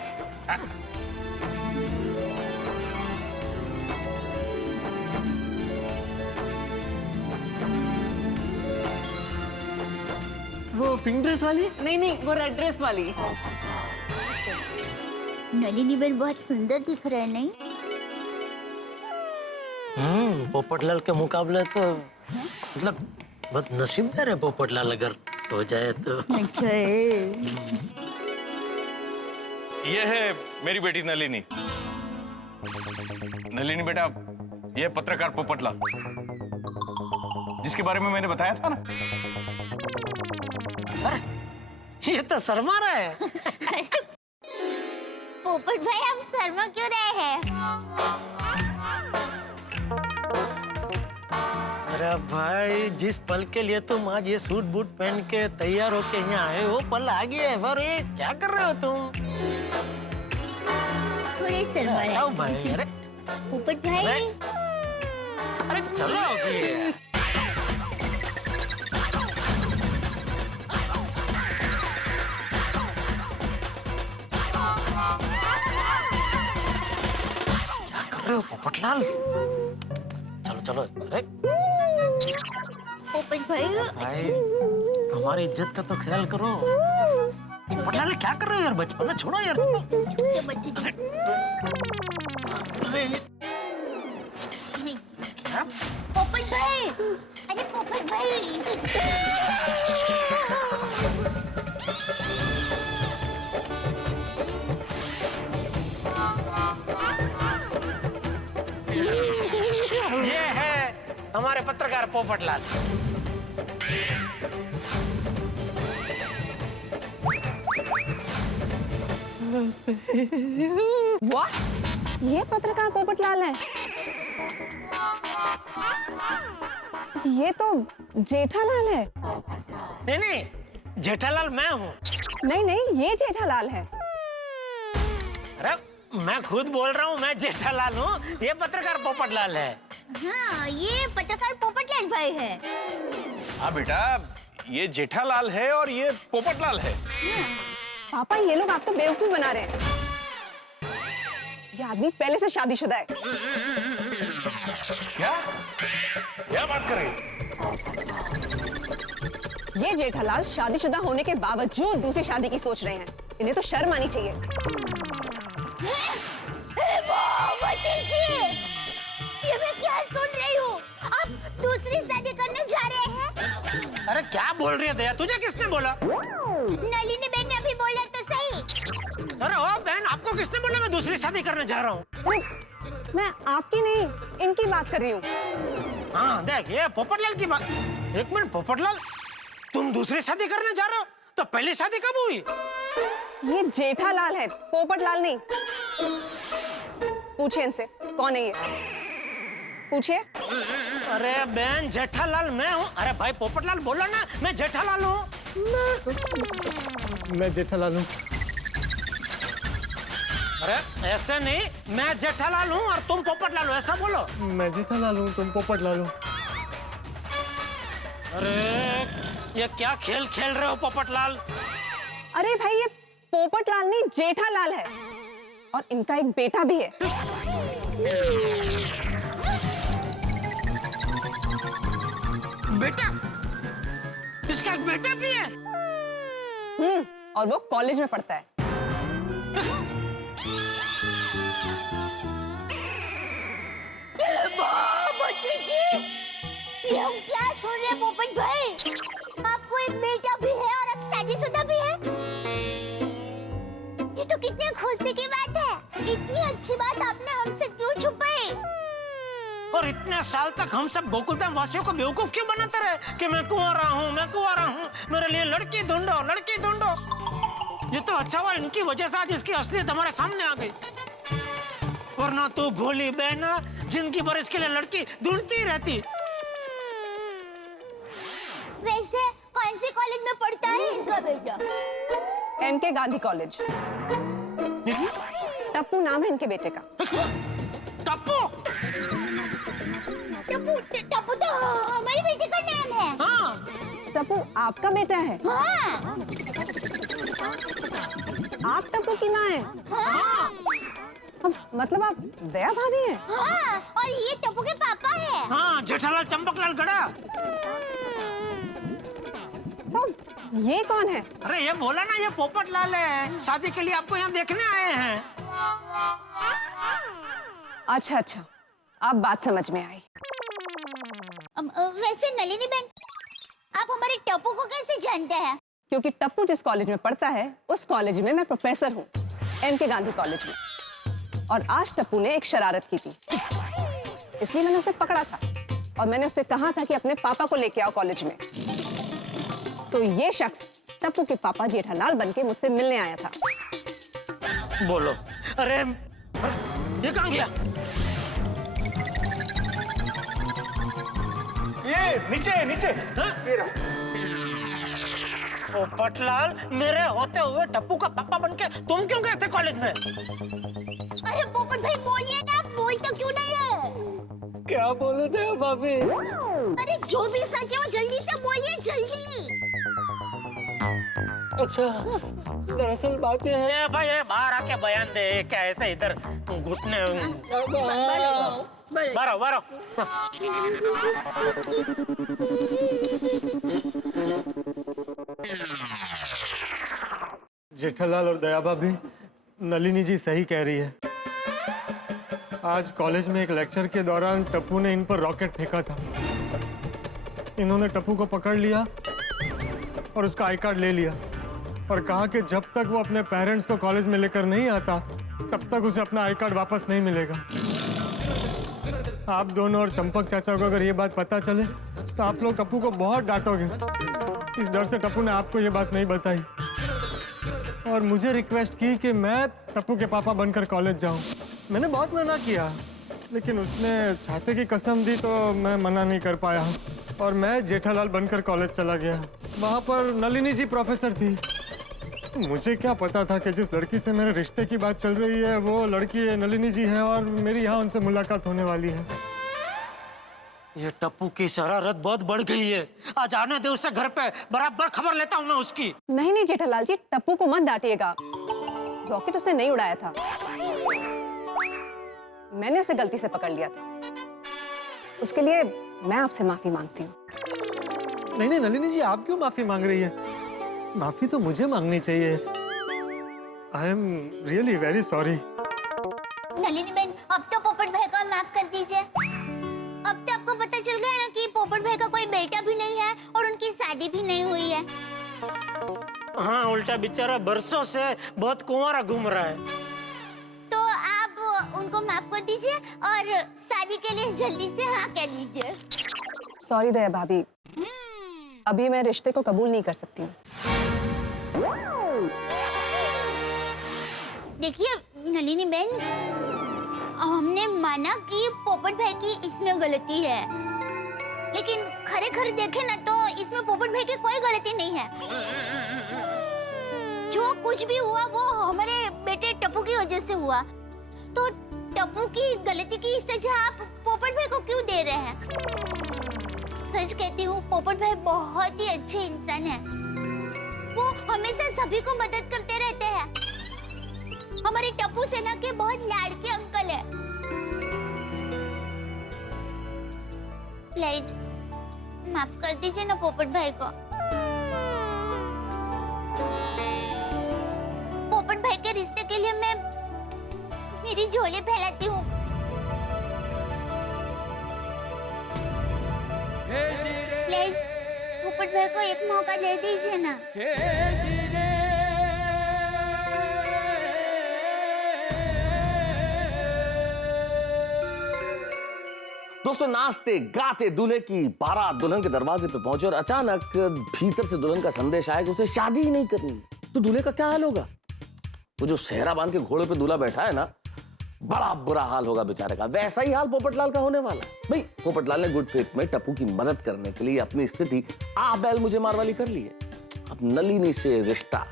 वो पिंक ड्रेस वाली? नहीं नहीं, वो रेड ड्रेस वाली। नलिनी बहन बहुत सुंदर दिख रहा है, नहीं? पोपटलाल के मुकाबले तो मतलब बहुत नसीबदार है पोपटलाल, अगर हो जाए तो। अच्छा है। ये है मेरी बेटी नलिनी। नलिनी बेटा, ये पत्रकार पोपटलाल, जिसके बारे में मैंने बताया था ना। ये तो शर्मा रहा है। पोपट भाई, आप शर्मा क्यों रहे हैं? अरे भाई, जिस पल के लिए तुम आज ये सूट बूट पहन के तैयार होके यहाँ आए, वो पल आ गया है। पर ये क्या कर रहे हो तुम? थोड़े शर्मा आओ भाई। अरे पोपट भाई, अरे चलो अभी। क्या कर रहे हो पोपटलाल? चलो चलो। अरे पोपट भाई, भाई, हमारी इज्जत का तो ख्याल करो। पोपटलाल क्या कर रहे हो यार? बचपन में छोड़ो यार। छोटे बच्चे क्या? पोपट भाई, अरे पोपट भाई। ये है हमारे पत्रकार पोपटलाल। What? ये पत्रकार पोपटलाल है? ये तो जेठालाल है। नहीं नहीं, जेठालाल मैं हूँ। नहीं नहीं, ये जेठालाल है। अरे मैं खुद बोल रहा हूँ, मैं जेठालाल हूँ। ये पत्रकार पोपटलाल है। हाँ, ये पत्रकार पोपटलाल भाई है। हाँ बेटा, ये जेठालाल है और ये पोपटलाल है। पापा, ये लोग आपको बेवकूफ बना रहे हैं। ये आदमी पहले से शादीशुदा है। क्या? क्या बात कर रही है? ये जेठालाल शादीशुदा होने के बावजूद दूसरी शादी की सोच रहे हैं। इन्हें तो शर्म आनी चाहिए। ये मैं क्या सुन रही हूँ? आप दूसरी शादी करने जा रहे हैं? अरे क्या क्या बोल रही है दया? तुझे किसने बोला? नलिनी बहन ने अभी बोला तो सही। अरे ओ बहन, आपको किसने बोला मैं दूसरी शादी करने जा रहा हूँ? मैं आपकी नहीं, इनकी बात कर रही हूँ। हाँ देख, ये पोपटलाल की बात। एक मिनट पोपटलाल, तुम दूसरी शादी करने जा रहे हो? तो पहली शादी कब हुई? ये जेठालाल है, पोपटलाल नहीं। पूछिए इनसे, कौन है ये? पूछिए। अरे बहन, जेठालाल मैं हूँ। अरे भाई पोपटलाल बोलो ना, मैं जेठालाल हूँ। मैं जेठालाल हूँ। अरे ऐसे नहीं, मैं जेठालाल हूँ और तुम पोपटलाल हो, ऐसा बोलो। मैं जेठालाल हूँ, तुम पोपटलाल हो। अरे ये क्या खेल खेल रहे हो पोपटलाल? अरे भाई, ये पोपटलाल नहीं जेठालाल है, और इनका एक बेटा भी है। बेटा? इसका एक बेटा भी है? और वो कॉलेज में पढ़ता है। ये हम क्या सुन रहे हैं पोपट भाई? आपको एक बेटा भी है और अब शादीशुदा भी है? ये तो कितने खुशी की बात है। इतनी अच्छी बात आपने हमसे क्यों छुपाई? और इतने साल तक हम सब गोकुलधाम वासियों को बेवकूफ क्यों बनाते रहे कि मैं कुंवारा हूँ, मैं कुंवारा हूँ, मेरे लिए लड़की ढूंढो, लड़की ढूंढो। ये तो अच्छा हुआ इनकी वजह से आज इसकी असलियत हमारे सामने आ गई। वरना तू भोली बहना जिंदगी भर इसके लिए लड़की ढूंढती रहती। वैसे कौन से कॉलेज में पढ़ता है इनका बेटा? MK Gandhi college. टप्पू नाम है इनके बेटे का। टप्पू? टप्पू तो हमारे बेटे का नाम है। हाँ। टप्पू आपका बेटा है? हाँ। आप टप्पू की माँ है? हाँ। मतलब आप दया भाभी हैं? हाँ, और ये टप्पू के पापा है। हाँ, जेठालाल चंपकलाल गड़ा। तो ये कौन है? अरे ये बोला ना, ये पोपटलाल है। शादी के लिए आपको यहाँ देखने आए हैं। अच्छा अच्छा, अब बात समझ में आई। वैसे नलिनी बहन, आप हमारे टप्पू को कैसे जानते हैं? क्योंकि टप्पू जिस कॉलेज में पढ़ता है उस कॉलेज में मैं प्रोफेसर हूँ, MK गांधी कॉलेज में। और आज टप्पू ने एक शरारत की थी, इसलिए मैंने उसे पकड़ा था और मैंने उससे कहा था कि अपने पापा को लेके आओ कॉलेज में। तो ये शख्स टप्पू के पापा जेठालाल बनके मुझसे मिलने आया था। बोलो। अरे ये कहाँ गया? ये नीचे नीचे। पोपटलाल, मेरे होते हुए टप्पू का पापा बनके तुम क्यों गए थे कॉलेज में? अरे पोपट भाई बोलिए ना, बोल तो क्यों नहीं है? क्या बोलो दया भाभी? अरे जो भी सच है वो जल्दी से बोलिए, जल्दी। अच्छा, दरअसल बात यह है। भाई ये बाहर आके बयान दे। क्या ऐसे इधर घुटने बारो बारो। जेठालाल और दया भाभी, नलिनी जी सही कह रही है। आज कॉलेज में एक लेक्चर के दौरान टप्पू ने इन पर रॉकेट फेंका था। इन्होंने टप्पू को पकड़ लिया और उसका आई कार्ड ले लिया और कहा कि जब तक वो अपने पेरेंट्स को कॉलेज में लेकर नहीं आता तब तक उसे अपना आई कार्ड वापस नहीं मिलेगा। आप दोनों और चंपक चाचा को अगर ये बात पता चले तो आप लोग टप्पू को बहुत डांटोगे। इस डर से टप्पू ने आपको ये बात नहीं बताई और मुझे रिक्वेस्ट की कि मैं टप्पू के पापा बनकर कॉलेज जाऊं। मैंने बहुत मना किया, लेकिन उसने छाते की कसम दी तो मैं मना नहीं कर पाया और मैं जेठालाल बनकर कॉलेज चला गया। वहाँ पर नलिनी जी प्रोफेसर थी। मुझे क्या पता था कि जिस लड़की से मेरे रिश्ते की बात चल रही है वो लड़की नलिनी जी है और मेरी यहाँ उनसे मुलाकात होने वाली है। ये टप्पू की शरारत बहुत बढ़ गई है। आज आने दे उसे घर पे, बराबर खबर लेता हूँ मैं उसकी। नहीं नहीं जेठालाल जी, टप्पू को मत डांटिएगा। रॉकेट उसने नहीं उड़ाया था, मैंने उसे गलती से पकड़ लिया था। उसके लिए मैं आपसे माफी मांगती हूँ। नहीं नहीं नलिनी जी, आप क्यों माफी मांग रही है? माफी तो मुझे मांगनी चाहिए। I am really very sorry. Nalini बहन, अब तो पोपट भाई को माफ कर दीजिए। अब तो आपको पता चल गया ना कि पोपट भाई का कोई बेटा भी नहीं है और उनकी शादी शादी भी नहीं हुई है। हाँ, उल्टा बेचारा बरसों से बहुत कुंवारा घूम रहा है। तो आप उनको माफ कर दीजिए और शादी के लिए जल्दी से हाँ कह दीजिए। सॉरी दया भाभी, अभी मैं रिश्ते को कबूल नहीं कर सकती हूँ। देखिए नलिनी बहन, हमने माना कि पोपट भाई की इसमें गलती है, लेकिन खरेखर देखे ना तो इसमें पोपट भाई की कोई गलती नहीं है। जो कुछ भी हुआ वो हमारे बेटे टप्पू की वजह से हुआ। तो टप्पू की गलती की सजा आप पोपट भाई को क्यों दे रहे हैं? सच कहती हूँ, पोपट भाई बहुत ही अच्छे इंसान हैं। वो हमेशा सभी को मदद करते रहते हैं। हमारे टप्पू सेना के बहुत लाडके अंकल है। प्लीज माफ कर दीजिए ना पोपट भाई को। पोपट भाई के रिश्ते के लिए मैं मेरी झोली फैलाती हूँ। प्लीज पोपट भाई को एक मौका दे दीजिए ना। दोस्तों, नाचते गाते दूल्हे की बारात दुल्हन के दरवाजे पे पहुंचे और अचानक भीतर से दुल्हन का संदेश आया कि उसे शादी ही नहीं करनी। तो दूल्हे का क्या हाल होगा? वो जो सेहरा बांध के घोड़े पे दूल्हा बैठा है ना, बड़ा बुरा हाल होगा बेचारे का। वैसा ही हाल पोपटलाल का होने वाला है। भाई, पोपटलाल ने गुड फेथ में टप्पू की मदद करने के लिए अपनी स्थिति आ बैल मुझे मार वाली कर ली है। अब नलिनी से रिश्ता,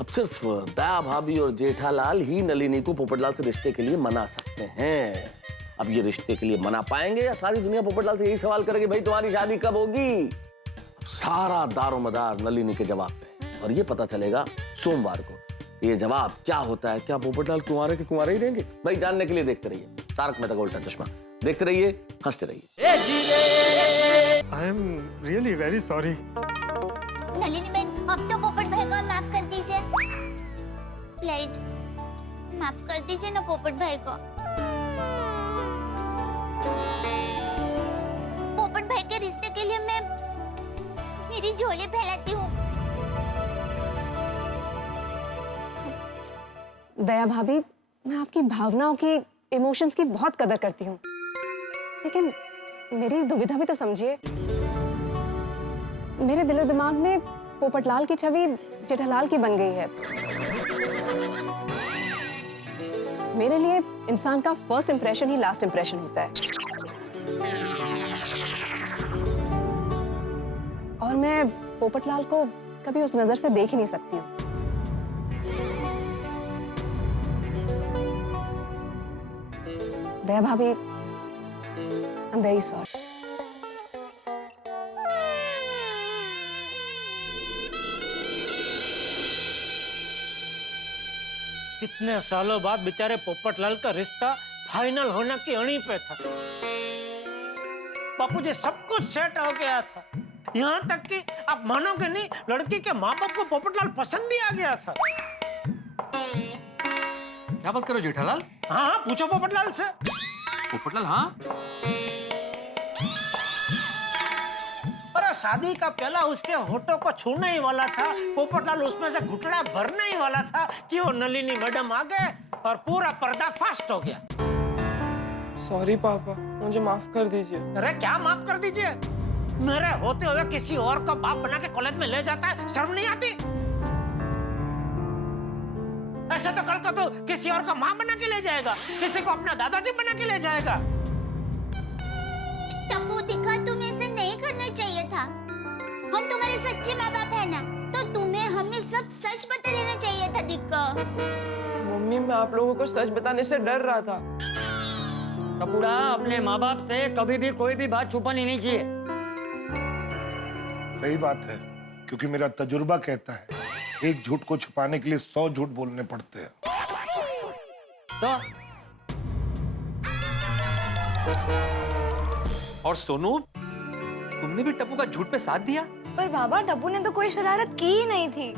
अब सिर्फ दया भाभी और जेठालाल ही नलिनी को पोपटलाल से रिश्ते के लिए मना सकते हैं। अब ये रिश्ते के लिए मना पाएंगे या सारी दुनिया पोपटलाल से यही सवाल करेगी, भाई तुम्हारी शादी कब होगी? अब सारा दारोमदार नलिनी के जवाब पे, और ये पता चलेगा सोमवार को। ये जवाब क्या होता है? क्या पोपटलाल कुंवारे के कुंवारे ही रहेंगे? भाई, जानने के लिए देखते रहिए तारक मेहता का उल्टा चश्मा। देखते रहिए, हंसते रहिए। I am really very sorry. Nalini बहन, अब तो पोपट भाई को माफ कर दीजिए। प्लीज माफ कर दीजिए ना पोपट भाई को। पोपट भाई के रिश्ते के लिए मैं मेरी झोली फैलाती हूँ। दया भाभी, मैं आपकी भावनाओं की, इमोशंस की बहुत कदर करती हूँ, लेकिन मेरी दुविधा भी तो समझिए। मेरे दिलो दिमाग में पोपटलाल की छवि जेठालाल की बन गई है। मेरे लिए इंसान का फर्स्ट इंप्रेशन ही लास्ट इंप्रेशन होता है, और मैं पोपटलाल को कभी उस नजर से देख ही नहीं सकती हूँ। दया भाभी, आई एम वेरी सॉरी। कितने सालों बाद बेचारे पोपटलाल का रिश्ता फाइनल होने की अड़ी पे था। बापूजी, सब कुछ सेट हो गया था। यहाँ तक कि आप मानोगे नहीं, लड़की के माँ बाप को पोपटलाल पसंद भी आ गया था। क्या बात करो जेठालाल? हाँ, पूछो पोपटलाल से। पोपटलाल? हाँ, अरे शादी का पहला उसके होठों को छूने ही वाला था। पोपटलाल उसमें से घुटड़ा भरने ही वाला था कि वो नलिनी मैडम आ गए और पूरा पर्दा फास्ट हो गया। सॉरी पापा, मुझे माफ कर दीजिए। अरे क्या माफ कर दीजिए? मेरे होते हुए किसी और का बाप बना के कॉलेज में ले जाता है, शर्म नहीं आती? ऐसे तो कल को तो किसी और का माँ बना के ले जाएगा, किसी को अपना दादाजी बना के ले जाएगा। टप्पू दिखा, तुम्हें ऐसा नहीं करना चाहिए था। हम तुम्हारे सच्चे माँ बाप है ना, तो तुम्हें हमें सब सच बता देना चाहिए था। दिक्का, मम्मी, मैं आप लोगों को सच बताने से डर रहा था। टप्पूड़ा, अपने माँ बाप से कभी भी कोई भी बात छुपानी नहीं चाहिए। सही बात है, क्योंकि मेरा तजुर्बा कहता है एक झूठ को छुपाने के लिए 100 झूठ बोलने पड़ते हैं। तो और सोनू, तुमने भी टप्पू का झूठ पे साथ दिया? पर बाबा, टप्पू ने तो कोई शरारत की ही नहीं थी,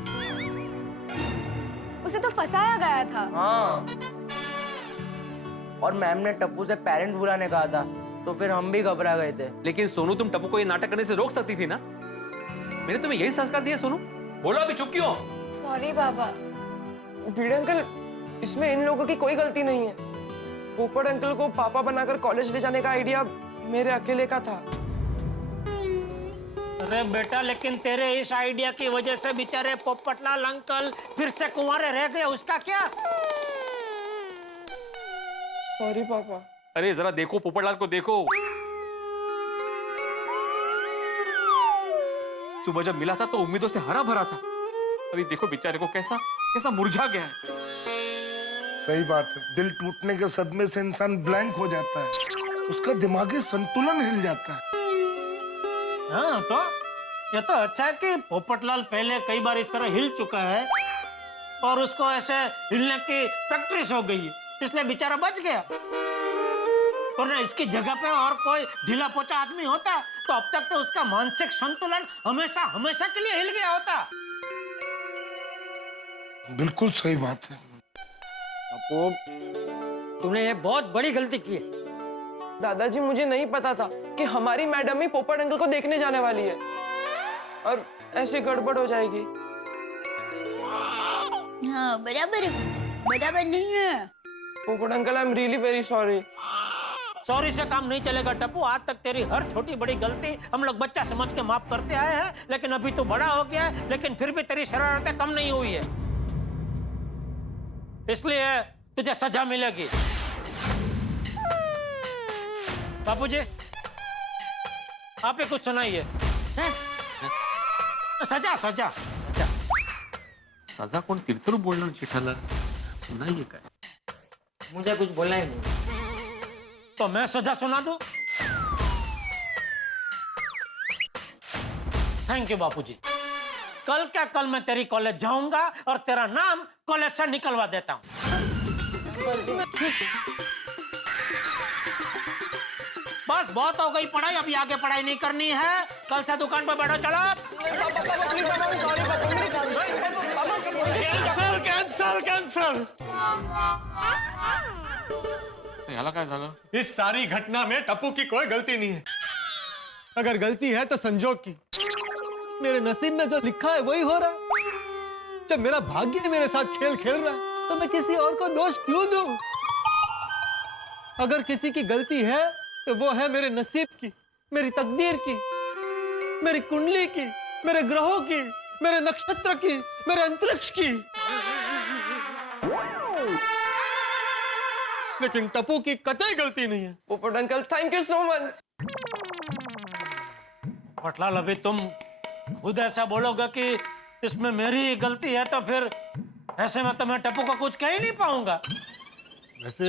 उसे तो फंसाया गया था। हाँ, और मैम ने टप्पू से पेरेंट्स बुलाने कहा था, तो फिर हम भी घबरा गए थे। लेकिन सोनू, तुम टप्पू को ये नाटक करने से रोक सकती थी ना? मैंने तुम्हें यही संस्कार दिए सोनू? बोलो अभी चुप क्यों? सॉरी बाबा। भिड़े अंकल, इसमें इन लोगों की कोई गलती नहीं है। पोपट अंकल को पापा बनाकर कॉलेज ले जाने का आइडिया मेरे अकेले का था। अरे बेटा, लेकिन तेरे इस आइडिया की वजह से बेचारे पोपटलाल अंकल फिर से कुंवारे रह गए, उसका क्या? सॉरी पापा। अरे जरा देखो, पोपटलाल को देखो। सुबह जब मिला था तो उम्मीदों से हरा भरा था, अभी देखो बेचारे को कैसा कैसा मुरझा गया है। सही बात है, दिल टूटने के सदमे से इंसान ब्लैंक हो जाता है, उसका दिमागी संतुलन हिल जाता है। हाँ, तो ये तो अच्छा है कि पोपटलाल पहले कई बार इस तरह हिल चुका है और उसको ऐसे हिलने की प्रैक्टिस हो गई है, इसलिए बेचारा बच गया। वरना इसकी जगह पे और कोई ढीला पोचा आदमी होता तो अब तक तो उसका मानसिक संतुलन हमेशा हमेशा के लिए हिल गया होता। बिल्कुल सही बात है। तूने ये बहुत बड़ी गलती की है। दादाजी, मुझे नहीं पता था कि हमारी मैडम ही पोपट अंकल को देखने जाने वाली है और ऐसी गड़बड़ हो जाएगी। हाँ, बराबर बराबर नहीं है। Popat uncle, I am really very sorry. Sorry से काम नहीं चलेगा टप्पू। आज तक तेरी हर छोटी बड़ी गलती हम लोग बच्चा समझ के माफ करते आए हैं, लेकिन अभी तू बड़ा हो गया है, लेकिन फिर भी तेरी शरारतें कम नहीं हुई है, इसलिए तुझे सजा मिलेगी। बापूजी, आप ही कुछ सुनाइए। सजा सजा सजा सजा कौन तीर्थरू बोलना चिठाला? सुनाइए काय? मुझे कुछ बोलना ही नहीं, तो मैं सजा सुना दूं? थैंक यू बापूजी। कल क्या कल मैं तेरी कॉलेज जाऊंगा और तेरा नाम कॉलेज से निकलवा देता हूं। बस बहुत हो गई पढ़ाई, अभी आगे पढ़ाई नहीं करनी है। कल से दुकान पर बैठो, चलो। Cancel cancel cancel. याला काय झालं? इस सारी घटना में टप्पू की कोई गलती नहीं है। अगर गलती है तो संजोग की। मेरे नसीब में जो लिखा है वही हो रहा है। जब मेरा भाग्य मेरे साथ खेल खेल रहा है तो मैं किसी और को दोष क्यों दूं? अगर किसी की गलती है तो वो है मेरे नसीब की, मेरी तकदीर की, मेरी कुंडली की, मेरे ग्रहों की, मेरे नक्षत्र की, मेरे अंतरिक्ष की। लेकिन टप्पू की कतई गलती नहीं है। Popat uncle, thank you so much. Patlal, अभी तुम खुद ऐसा बोलोगे कि इसमें मेरी गलती है, तो फिर ऐसे में तो मैं टप्पू को कुछ कह ही नहीं पाऊंगा। वैसे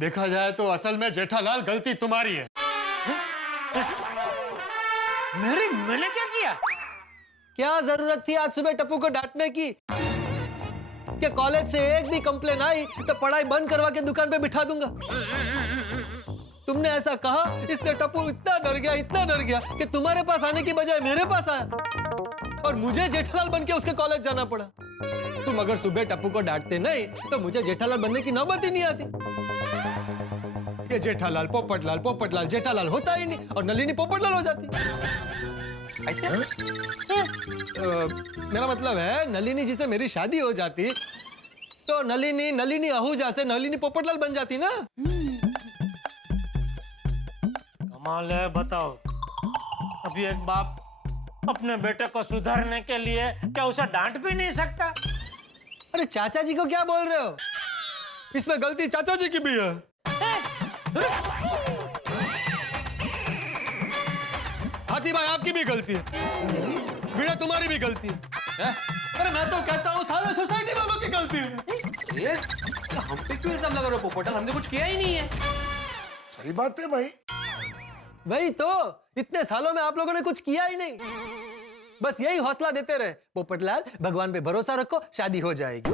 देखा जाए तो असल में जेठालाल गलती तुम्हारी है। मेरी? मैंने क्या किया? क्या जरूरत थी आज सुबह टप्पू को डांटने की? क्या कॉलेज से एक भी कंप्लेन आई तो पढ़ाई बंद करवा के दुकान पे बिठा दूंगा। तुमने ऐसा कहा, इसलिए टप्पू इतना डर गया कि तुम्हारे पास आने की बजाय मेरे पास आया और मुझे जेठालाल बन के उसके कॉलेज जाना पड़ा। तुम अगर सुबह टप्पू को डांटते नहीं तो मुझे जेठालाल बनने की नौबत ही नहीं आती। ये जेठालाल पोपटलाल जेठालाल होता ही नहीं और नलिनी पोपटलाल हो जाती। मेरा मतलब है, नलिनी जी से मेरी शादी हो जाती तो नलिनी आहूजा से नलिनी पोपटलाल बन जाती ना। कमाल है, बताओ। अभी एक बाप अपने बेटे को सुधारने के लिए क्या उसे डांट भी नहीं सकता? अरे चाचा जी को क्या बोल रहे हो? इसमें गलती चाचा जी की भी है। हाथी भाई, आपकी भी गलती है। वीणा, तुम्हारी भी गलती है। अरे मैं तो कहता हूँ सारे सोसाइटी वालों की गलती है। हम पे क्यों इल्जाम लगा रहे हो पोपटलाल? हमने कुछ किया ही नहीं है। सही बात है भाई। वही तो, इतने सालों में आप लोगों ने कुछ किया ही नहीं। बस यही हौसला देते रहे, पोपटलाल भगवान पे भरोसा रखो, शादी हो जाएगी।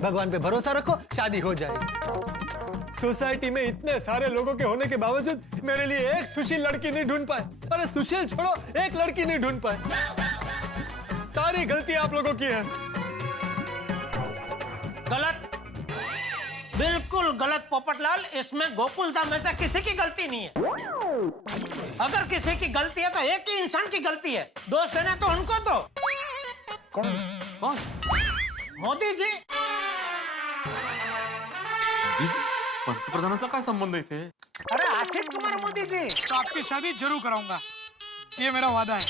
भगवान पे भरोसा रखो, शादी हो जाएगी। सोसाइटी में इतने सारे लोगों के होने के बावजूद मेरे लिए एक सुशील लड़की नहीं ढूंढ पाए। अरे सुशील छोड़ो, एक लड़की नहीं ढूंढ पाए। सारी गलती आप लोगों की है। गलत बिल्कुल गलत पोपटलाल, इसमें गोकुल धाम में से किसी की गलती नहीं है। अगर किसी की गलती है तो एक ही इंसान की गलती है। दोष देना तो उनको दो। कौन? कौन? मोदी जी। पंतप्रधानांचा काय संबंध इथे? अरे आसित कुमार मोदी जी। तो आपकी शादी जरूर कराऊंगा, ये मेरा वादा है।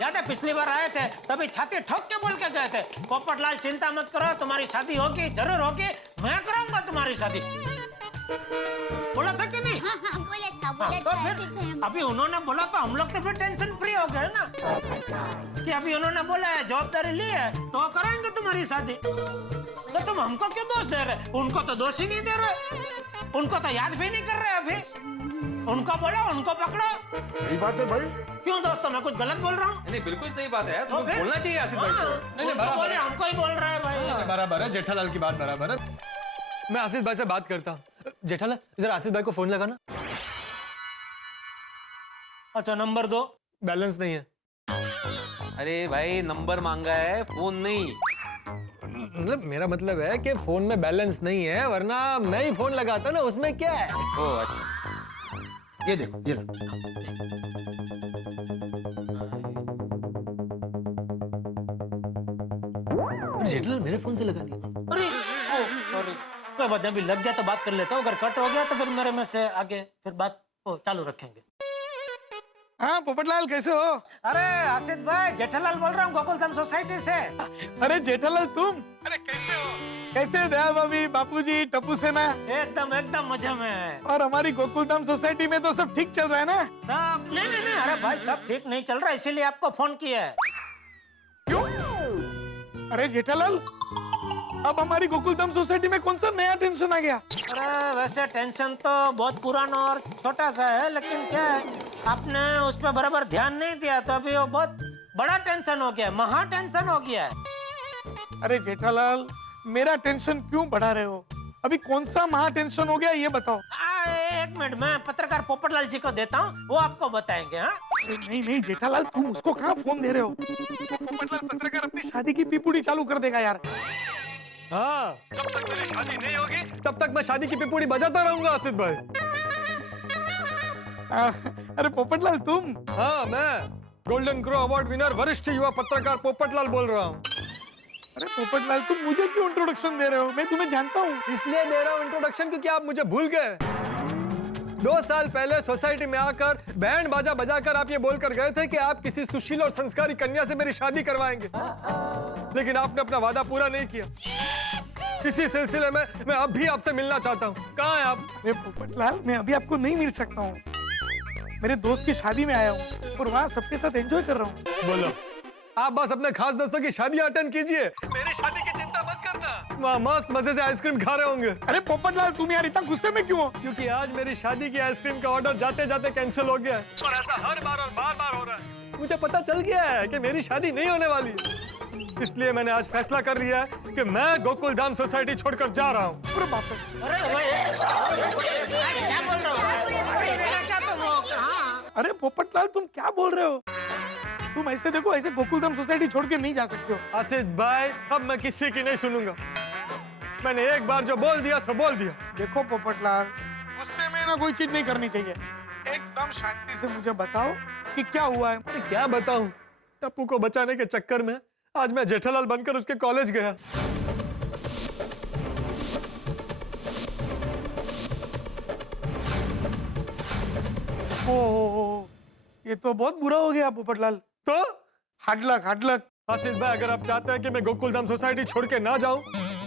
याद है पिछली बार आए थे तभी छाती ठोक के बोल के गए थे, पोपटलाल चिंता मत करो, तुम्हारी शादी होगी, जरूर होगी, मैं कराऊंगा तुम्हारी शादी। बोला था कि नहीं? हाँ हाँ बोला था तो फिर अभी उन्होंने बोला तो हम लोग तो फिर टेंशन फ्री हो गए ना कि अभी उन्होंने बोला है, जवाबदारी ली है तो कराएंगे तुम्हारी शादी। तो तुम हमको क्यों दोष दे रहे? उनको तो दोष ही नहीं दे रहे, उनको तो याद भी नहीं कर रहे अभी। उनको बोलो, उनको पकड़ो। सही बात है भाई। क्यों दोस्तों, मैं कुछ गलत बोल रहा हूँ? नहीं बिल्कुल सही बात है, तो तुम्हें फिर? बोलना चाहिए आसिफ भाई को। नहीं, उनको बोले, हमको ही बोल रहा है भाई। बराबर है, जेठालाल की बात बराबर है। मैं आसिफ भाई से बात करता हूँ। जेठालाल जरा आसिफ भाई को फोन लगाना। अच्छा नंबर दो। बैलेंस नहीं है। अरे भाई नंबर मांगा है, फोन नहीं। मतलब मेरा मतलब है कि फोन में बैलेंस नहीं है, वरना मैं ही फोन लगाता ना, उसमें क्या है। ओ अच्छा, ये देखो, ये लो। जेठालाल मेरे फोन से लगा दिया। अरे सॉरी, कोई बात नहीं, अभी लग गया तो बात कर लेता हूँ, अगर कट हो गया तो फिर मेरे में से आगे फिर बात चालू रखेंगे। हाँ पोपटलाल कैसे हो? अरे आसित भाई, जेठालाल बोल रहा हूँ गोकुलधाम सोसाइटी से। अरे जेठालाल तुम? अरे कैसे हो? कैसे है दया भाभी, बापूजी, टप्पू सेना? एकदम एकदम मजे में है। और हमारी गोकुलधाम सोसाइटी में तो सब ठीक चल रहा है ना? सब नहीं, अरे भाई सब ठीक नहीं चल रहा, इसीलिए आपको फोन किया है। क्यों? अरे जेठालाल, अब हमारी गोकुलधाम सोसाइटी में कौन सा नया टेंशन आ गया? अरे वैसे टेंशन तो बहुत पुराना और छोटा सा है, लेकिन क्या है आपने उस पर बराबर ध्यान नहीं दिया तो अभी वो बहुत बड़ा टेंशन हो गया, महा टेंशन हो गया है। अरे जेठालाल, मेरा टेंशन क्यों बढ़ा रहे हो? अभी कौन सा महा टेंशन हो गया ये बताओ। एक मिनट, मैं पत्रकार पोपटलाल जी को देता हूँ, वो आपको बताएंगे। हाँ नहीं जेठालाल, तुम उसको कहाँ फोन दे रहे हो? तो पोपटलाल पत्रकार अपनी शादी की पिपुड़ी चालू कर देगा यार। हाँ, जब तक मेरी शादी नहीं होगी तब तक मैं शादी की पिपुड़ी बजाता रहूंगा आसिफ भाई। अरे पोपटलाल तुम? हाँ, मैं गोल्डन क्रो अवार्ड विनर वरिष्ठ युवा पत्रकार पोपटलाल बोल रहा हूँ। अरे पोपटलाल, तुम मुझे क्यों इंट्रोडक्शन दे रहे हो? मैं तुम्हें जानता हूँ। इसलिए दे रहा हूँ इंट्रोडक्शन क्योंकि आप मुझे भूल गए। 2 साल पहले सोसाइटी में आकर बैंड बाजा बजाकर आप ये बोलकर गए थे कि आप किसी सुशील और संस्कारी कन्या से मेरी शादी करवाएंगे, लेकिन आपने अपना वादा पूरा नहीं किया। इसी सिलसिले में मैं अब भी आपसे मिलना चाहता हूँ। कहाँ हैं आप? अरे पोपटलाल, मैं अभी आपको नहीं मिल सकता हूँ। मेरे दोस्त की शादी में आया हूँ और वहाँ सबके साथ एंजॉय कर रहा हूँ। बोलो, आप बस अपने खास दोस्तों की शादी अटेंड कीजिए, मेरी शादी की चिंता मत करना। वहाँ मस्त मजे से आइसक्रीम खा रहे होंगे। अरे पोपटलाल, तुम यार इतना गुस्से में क्यों हो? क्योंकि आज मेरी शादी की आइसक्रीम का ऑर्डर जाते जाते कैंसिल हो गया है और ऐसा हर बार और बार बार हो रहा है। मुझे पता चल गया है कि मेरी शादी नहीं होने वाली है, इसलिए मैंने आज फैसला कर लिया है कि मैं गोकुलधाम सोसाइटी छोड़कर जा रहा हूँ। क्या बोल रहे हो? क्या तुम लोग? हाँ। अरे पोपटलाल, तुम क्या बोल रहे हो? तुम ऐसे देखो, ऐसे गोकुलधाम सोसाइटी छोड़ के नहीं जा सकते हो। आसिफ भाई, अब मैं किसी की नहीं सुनूंगा। मैंने एक बार जो बोल दिया सो बोल दिया। देखो पोपटलाल, गुस्से में ना कोई चीज नहीं करनी चाहिए। एकदम शांति से मुझे बताओ कि क्या हुआ है। अरे क्या बताऊं, टप्पू को बचाने के चक्कर में आज मैं जेठालाल बनकर उसके कॉलेज गया। ओ, ये तो बहुत बुरा हो गया पोपटलाल। तो हार्ड लक। आसिफ भाई, अगर आप चाहते हैं कि मैं गोकुलधाम सोसाइटी छोड़ के ना जाऊं,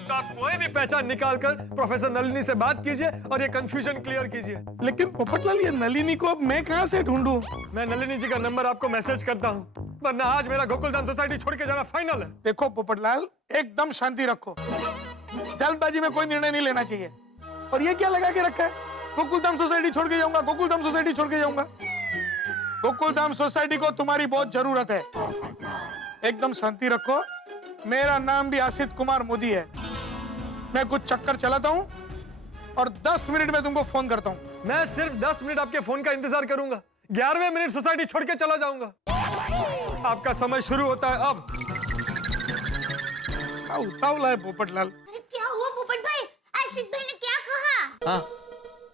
तो आप कोई भी पहचान निकालकर प्रोफेसर नलिनी से बात कीजिए और ये कंफ्यूजन क्लियर कीजिए। लेकिन पोपटलाल, ये नलिनी को अब मैं कहाँ से ढूंढूं? मैं नलिनी जी का नंबर आपको मैसेज करता हूँ, वरना आज मेरा गोकुलधाम सोसाइटी छोड़ के जाना फाइनल है। देखो पोपटलाल, एकदम शांति रखो, जल्दबाजी में कोई निर्णय नहीं लेना चाहिए। और ये क्या लगा के रखा है? गोकुलधाम सोसाइटी छोड़ के जाऊंगा, गोकुलधाम सोसाइटी छोड़ के जाऊंगा। गोकुलधाम सोसाइटी को तुम्हारी बहुत जरूरत है। एकदम शांति रखो। मेरा नाम भी आसित कुमार मोदी है। मैं कुछ चक्कर चलाता हूँ और 10 मिनट में तुमको फोन करता हूँ। मैं सिर्फ 10 मिनट आपके फोन का इंतजार करूंगा। 11वें मिनट सोसाइटी छोड़ के चला जाऊंगा। आपका समय शुरू होता है अब। उतावला है पोपटलाल। अरे क्या हुआ पोपट भाई? आसिफ भाई ने क्या कहा? हाँ,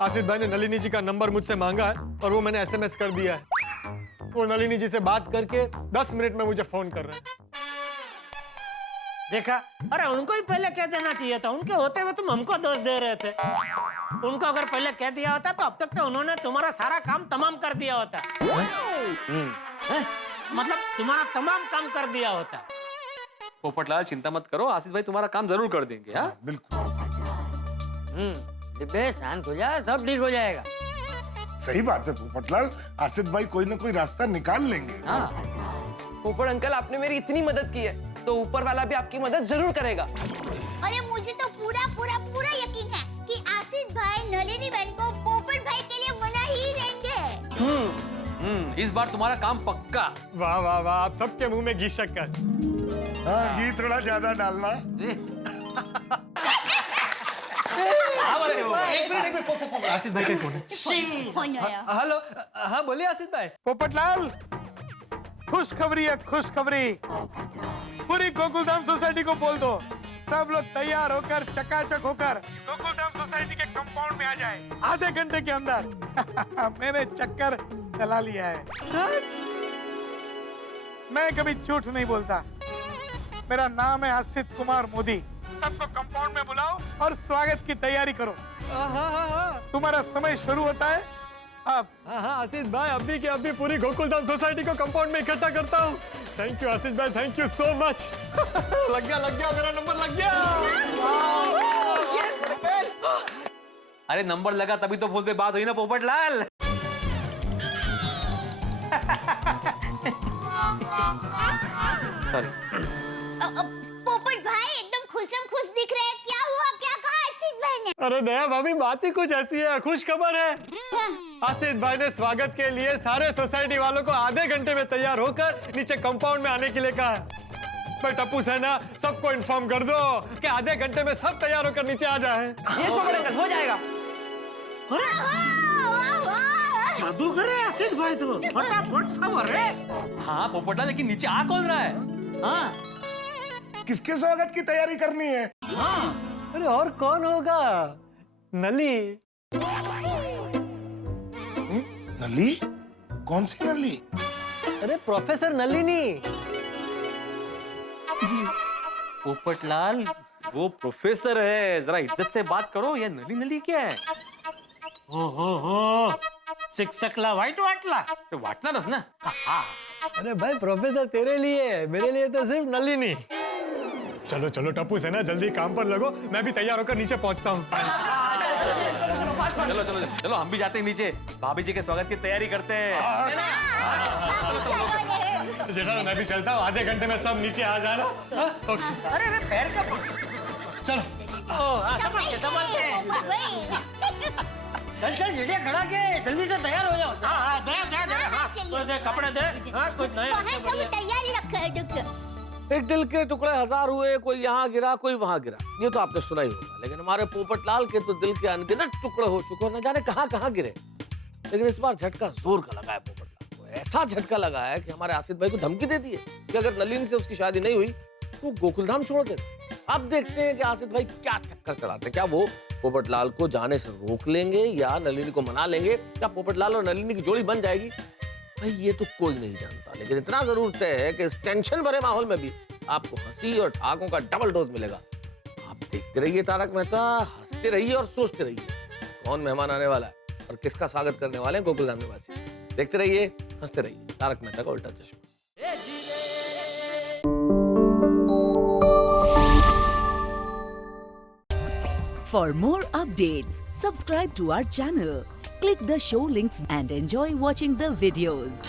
आसिफ भाई ने नलिनी जी का नंबर मुझसे मांगा है और वो मैंने एसएमएस कर दिया है। वो नलिनी जी से बात करके 10 मिनट में मुझे फोन कर रहे हैं। देखा, अरे उनको ही पहले कह देना चाहिए था। उनके होते हुए तुम हमको दोष दे रहे थे। उनको अगर पहले कह दिया होता तो अब तक तो उन्होंने तुम्हारा सारा काम तमाम कर दिया होता। मतलब तुम्हारा तमाम काम कर दिया होता। पोपटलाल चिंता मत करो, आसिफ भाई तुम्हारा काम जरूर कर देंगे। हाँ बिल्कुल। डिब्बे शांत हो जा, सब ठीक हो जाएगा। सही बात है पोपटलाल, आसिफ भाई कोई ना कोई रास्ता निकाल लेंगे। पोपट अंकल, आपने मेरी इतनी मदद की है तो ऊपर वाला भी आपकी मदद जरूर करेगा। अरे मुझे तो पूरा पूरा पूरा यकीन है कि आसिफ भाई नलिनी बहन को पोपट भाई के लिए मना ही देंगे। इस बार तुम्हारा काम पक्का। वाह वाह वाह, आप सबके मुंह में घी शक्कर। हाँ, घी थोड़ा ज्यादा डालना। एक मिनट, आसिफ भाई का फोन है। फोन आया। हेलो, हाँ बोलिए आसिफ भाई। पोपटलाल, खुशखबरी है, खुशखबरी। पूरी गोकुलधाम सोसाइटी को बोल दो, सब लोग तैयार होकर चकाचक होकर गोकुलधाम सोसाइटी के कंपाउंड में आ जाए आधे घंटे के अंदर। मैंने चक्कर चला लिया है। सच? मैं कभी झूठ नहीं बोलता। मेरा नाम है आसिफ कुमार मोदी। सबको कंपाउंड में बुलाओ और स्वागत की तैयारी करो। तुम्हारा समय शुरू होता है अब। हाँ आसिफ भाई, अभी के अभी पूरी गोकुलधाम सोसाइटी को कंपाउंड में इकट्ठा करता हूँ। थैंक यू आसिफ भाई, थैंक यू सो मच। लग गया, मेरा नंबर लग गया। अरे नंबर लगा तभी तो फोन पे बात हुई ना पोपटलाल। सॉरी। पोपट भाई एकदम खुशम खुश दिख रहे हैं। क्या हुआ, क्या कहा आसिफ भाई ने? अरे दया भाभी, बात ही कुछ ऐसी है। खुश खबर है, आसिफ भाई ने स्वागत के लिए सारे सोसाइटी वालों को आधे घंटे में तैयार होकर नीचे कंपाउंड में आने के लिए कहा है। भाई टप्पू सेना, सबको इन्फॉर्म कर दो कि आधे घंटे में सब तैयार होकर नीचे आ जाए। यस पोपट अंकल, हो जाएगा। जादूगर है आसिफ भाई, तो फटाफट सब हो रहे। हाँ पोपटलाल, लेकिन नीचे आ कौन रहा है? हाँ, किसके स्वागत की तैयारी करनी है? अरे और कौन होगा? नली। नली? कौन सी नली? अरे प्रोफेसर नलिनी। पोपटलाल, वो प्रोफेसर है, जरा इज्जत से बात करो। ये नली नली क्या है? हो शिक्षकला वाईट वाटला? वाटणारच ना। अरे भाई प्रोफेसर तेरे लिए, मेरे लिए तो सिर्फ नलिनी। चलो चलो टप्पू सेना, जल्दी काम पर लगो। मैं भी तैयार होकर नीचे पहुंचता हूँ। चलो चलो चलो, हम भी जाते हैं नीचे। भाभी जी के स्वागत की तैयारी करते हैं। जेठालाल, मैं भी चलता हूँ। आधे घंटे में सब नीचे आ जाना। अरे पैर का चलो। संभाल के चल चल जेठिया, खड़ा के जल्दी से तैयार हो जाओ। हाँ, दे कपड़े दे। हाँ, कुछ नया सब तैयारी रखा है। एक दिल के टुकड़े हजार हुए, कोई यहाँ गिरा कोई वहां गिरा, ये तो आपने सुना ही होगा। लेकिन हमारे पोपटलाल के तो दिल के अनगिनत टुकड़े हो चुके, न जाने कहाँ कहाँ गिरे। लेकिन इस बार झटका जोर का लगा है पोपटलाल को। ऐसा झटका लगा है कि हमारे आसिफ भाई को धमकी दे दी है कि अगर नलिनी से उसकी शादी नहीं हुई तो गोकुलधाम छोड़ दे। अब देखते हैं कि आसिफ भाई क्या चक्कर चलाते हैं। क्या वो पोपटलाल को जाने से रोक लेंगे या नलिनी को मना लेंगे, या पोपटलाल और नलिनी की जोड़ी बन जाएगी, भाई ये तो कोई नहीं जानता। लेकिन इतना जरूर तय है कि इस टेंशन भरे माहौल में भी आपको हंसी और ठाकों का डबल डोज मिलेगा। आप देखते रहिए तारक मेहता, हंसते रहिए और सोचते रहिए कौन मेहमान आने वाला है और किसका स्वागत करने वाले हैं गोकुलधाम निवासी। देखते रहिए, हंसते रहिए। तारक मेहता का उल्टा चश्मा। For more updates, subscribe to our channel, click the show links and enjoy watching the videos.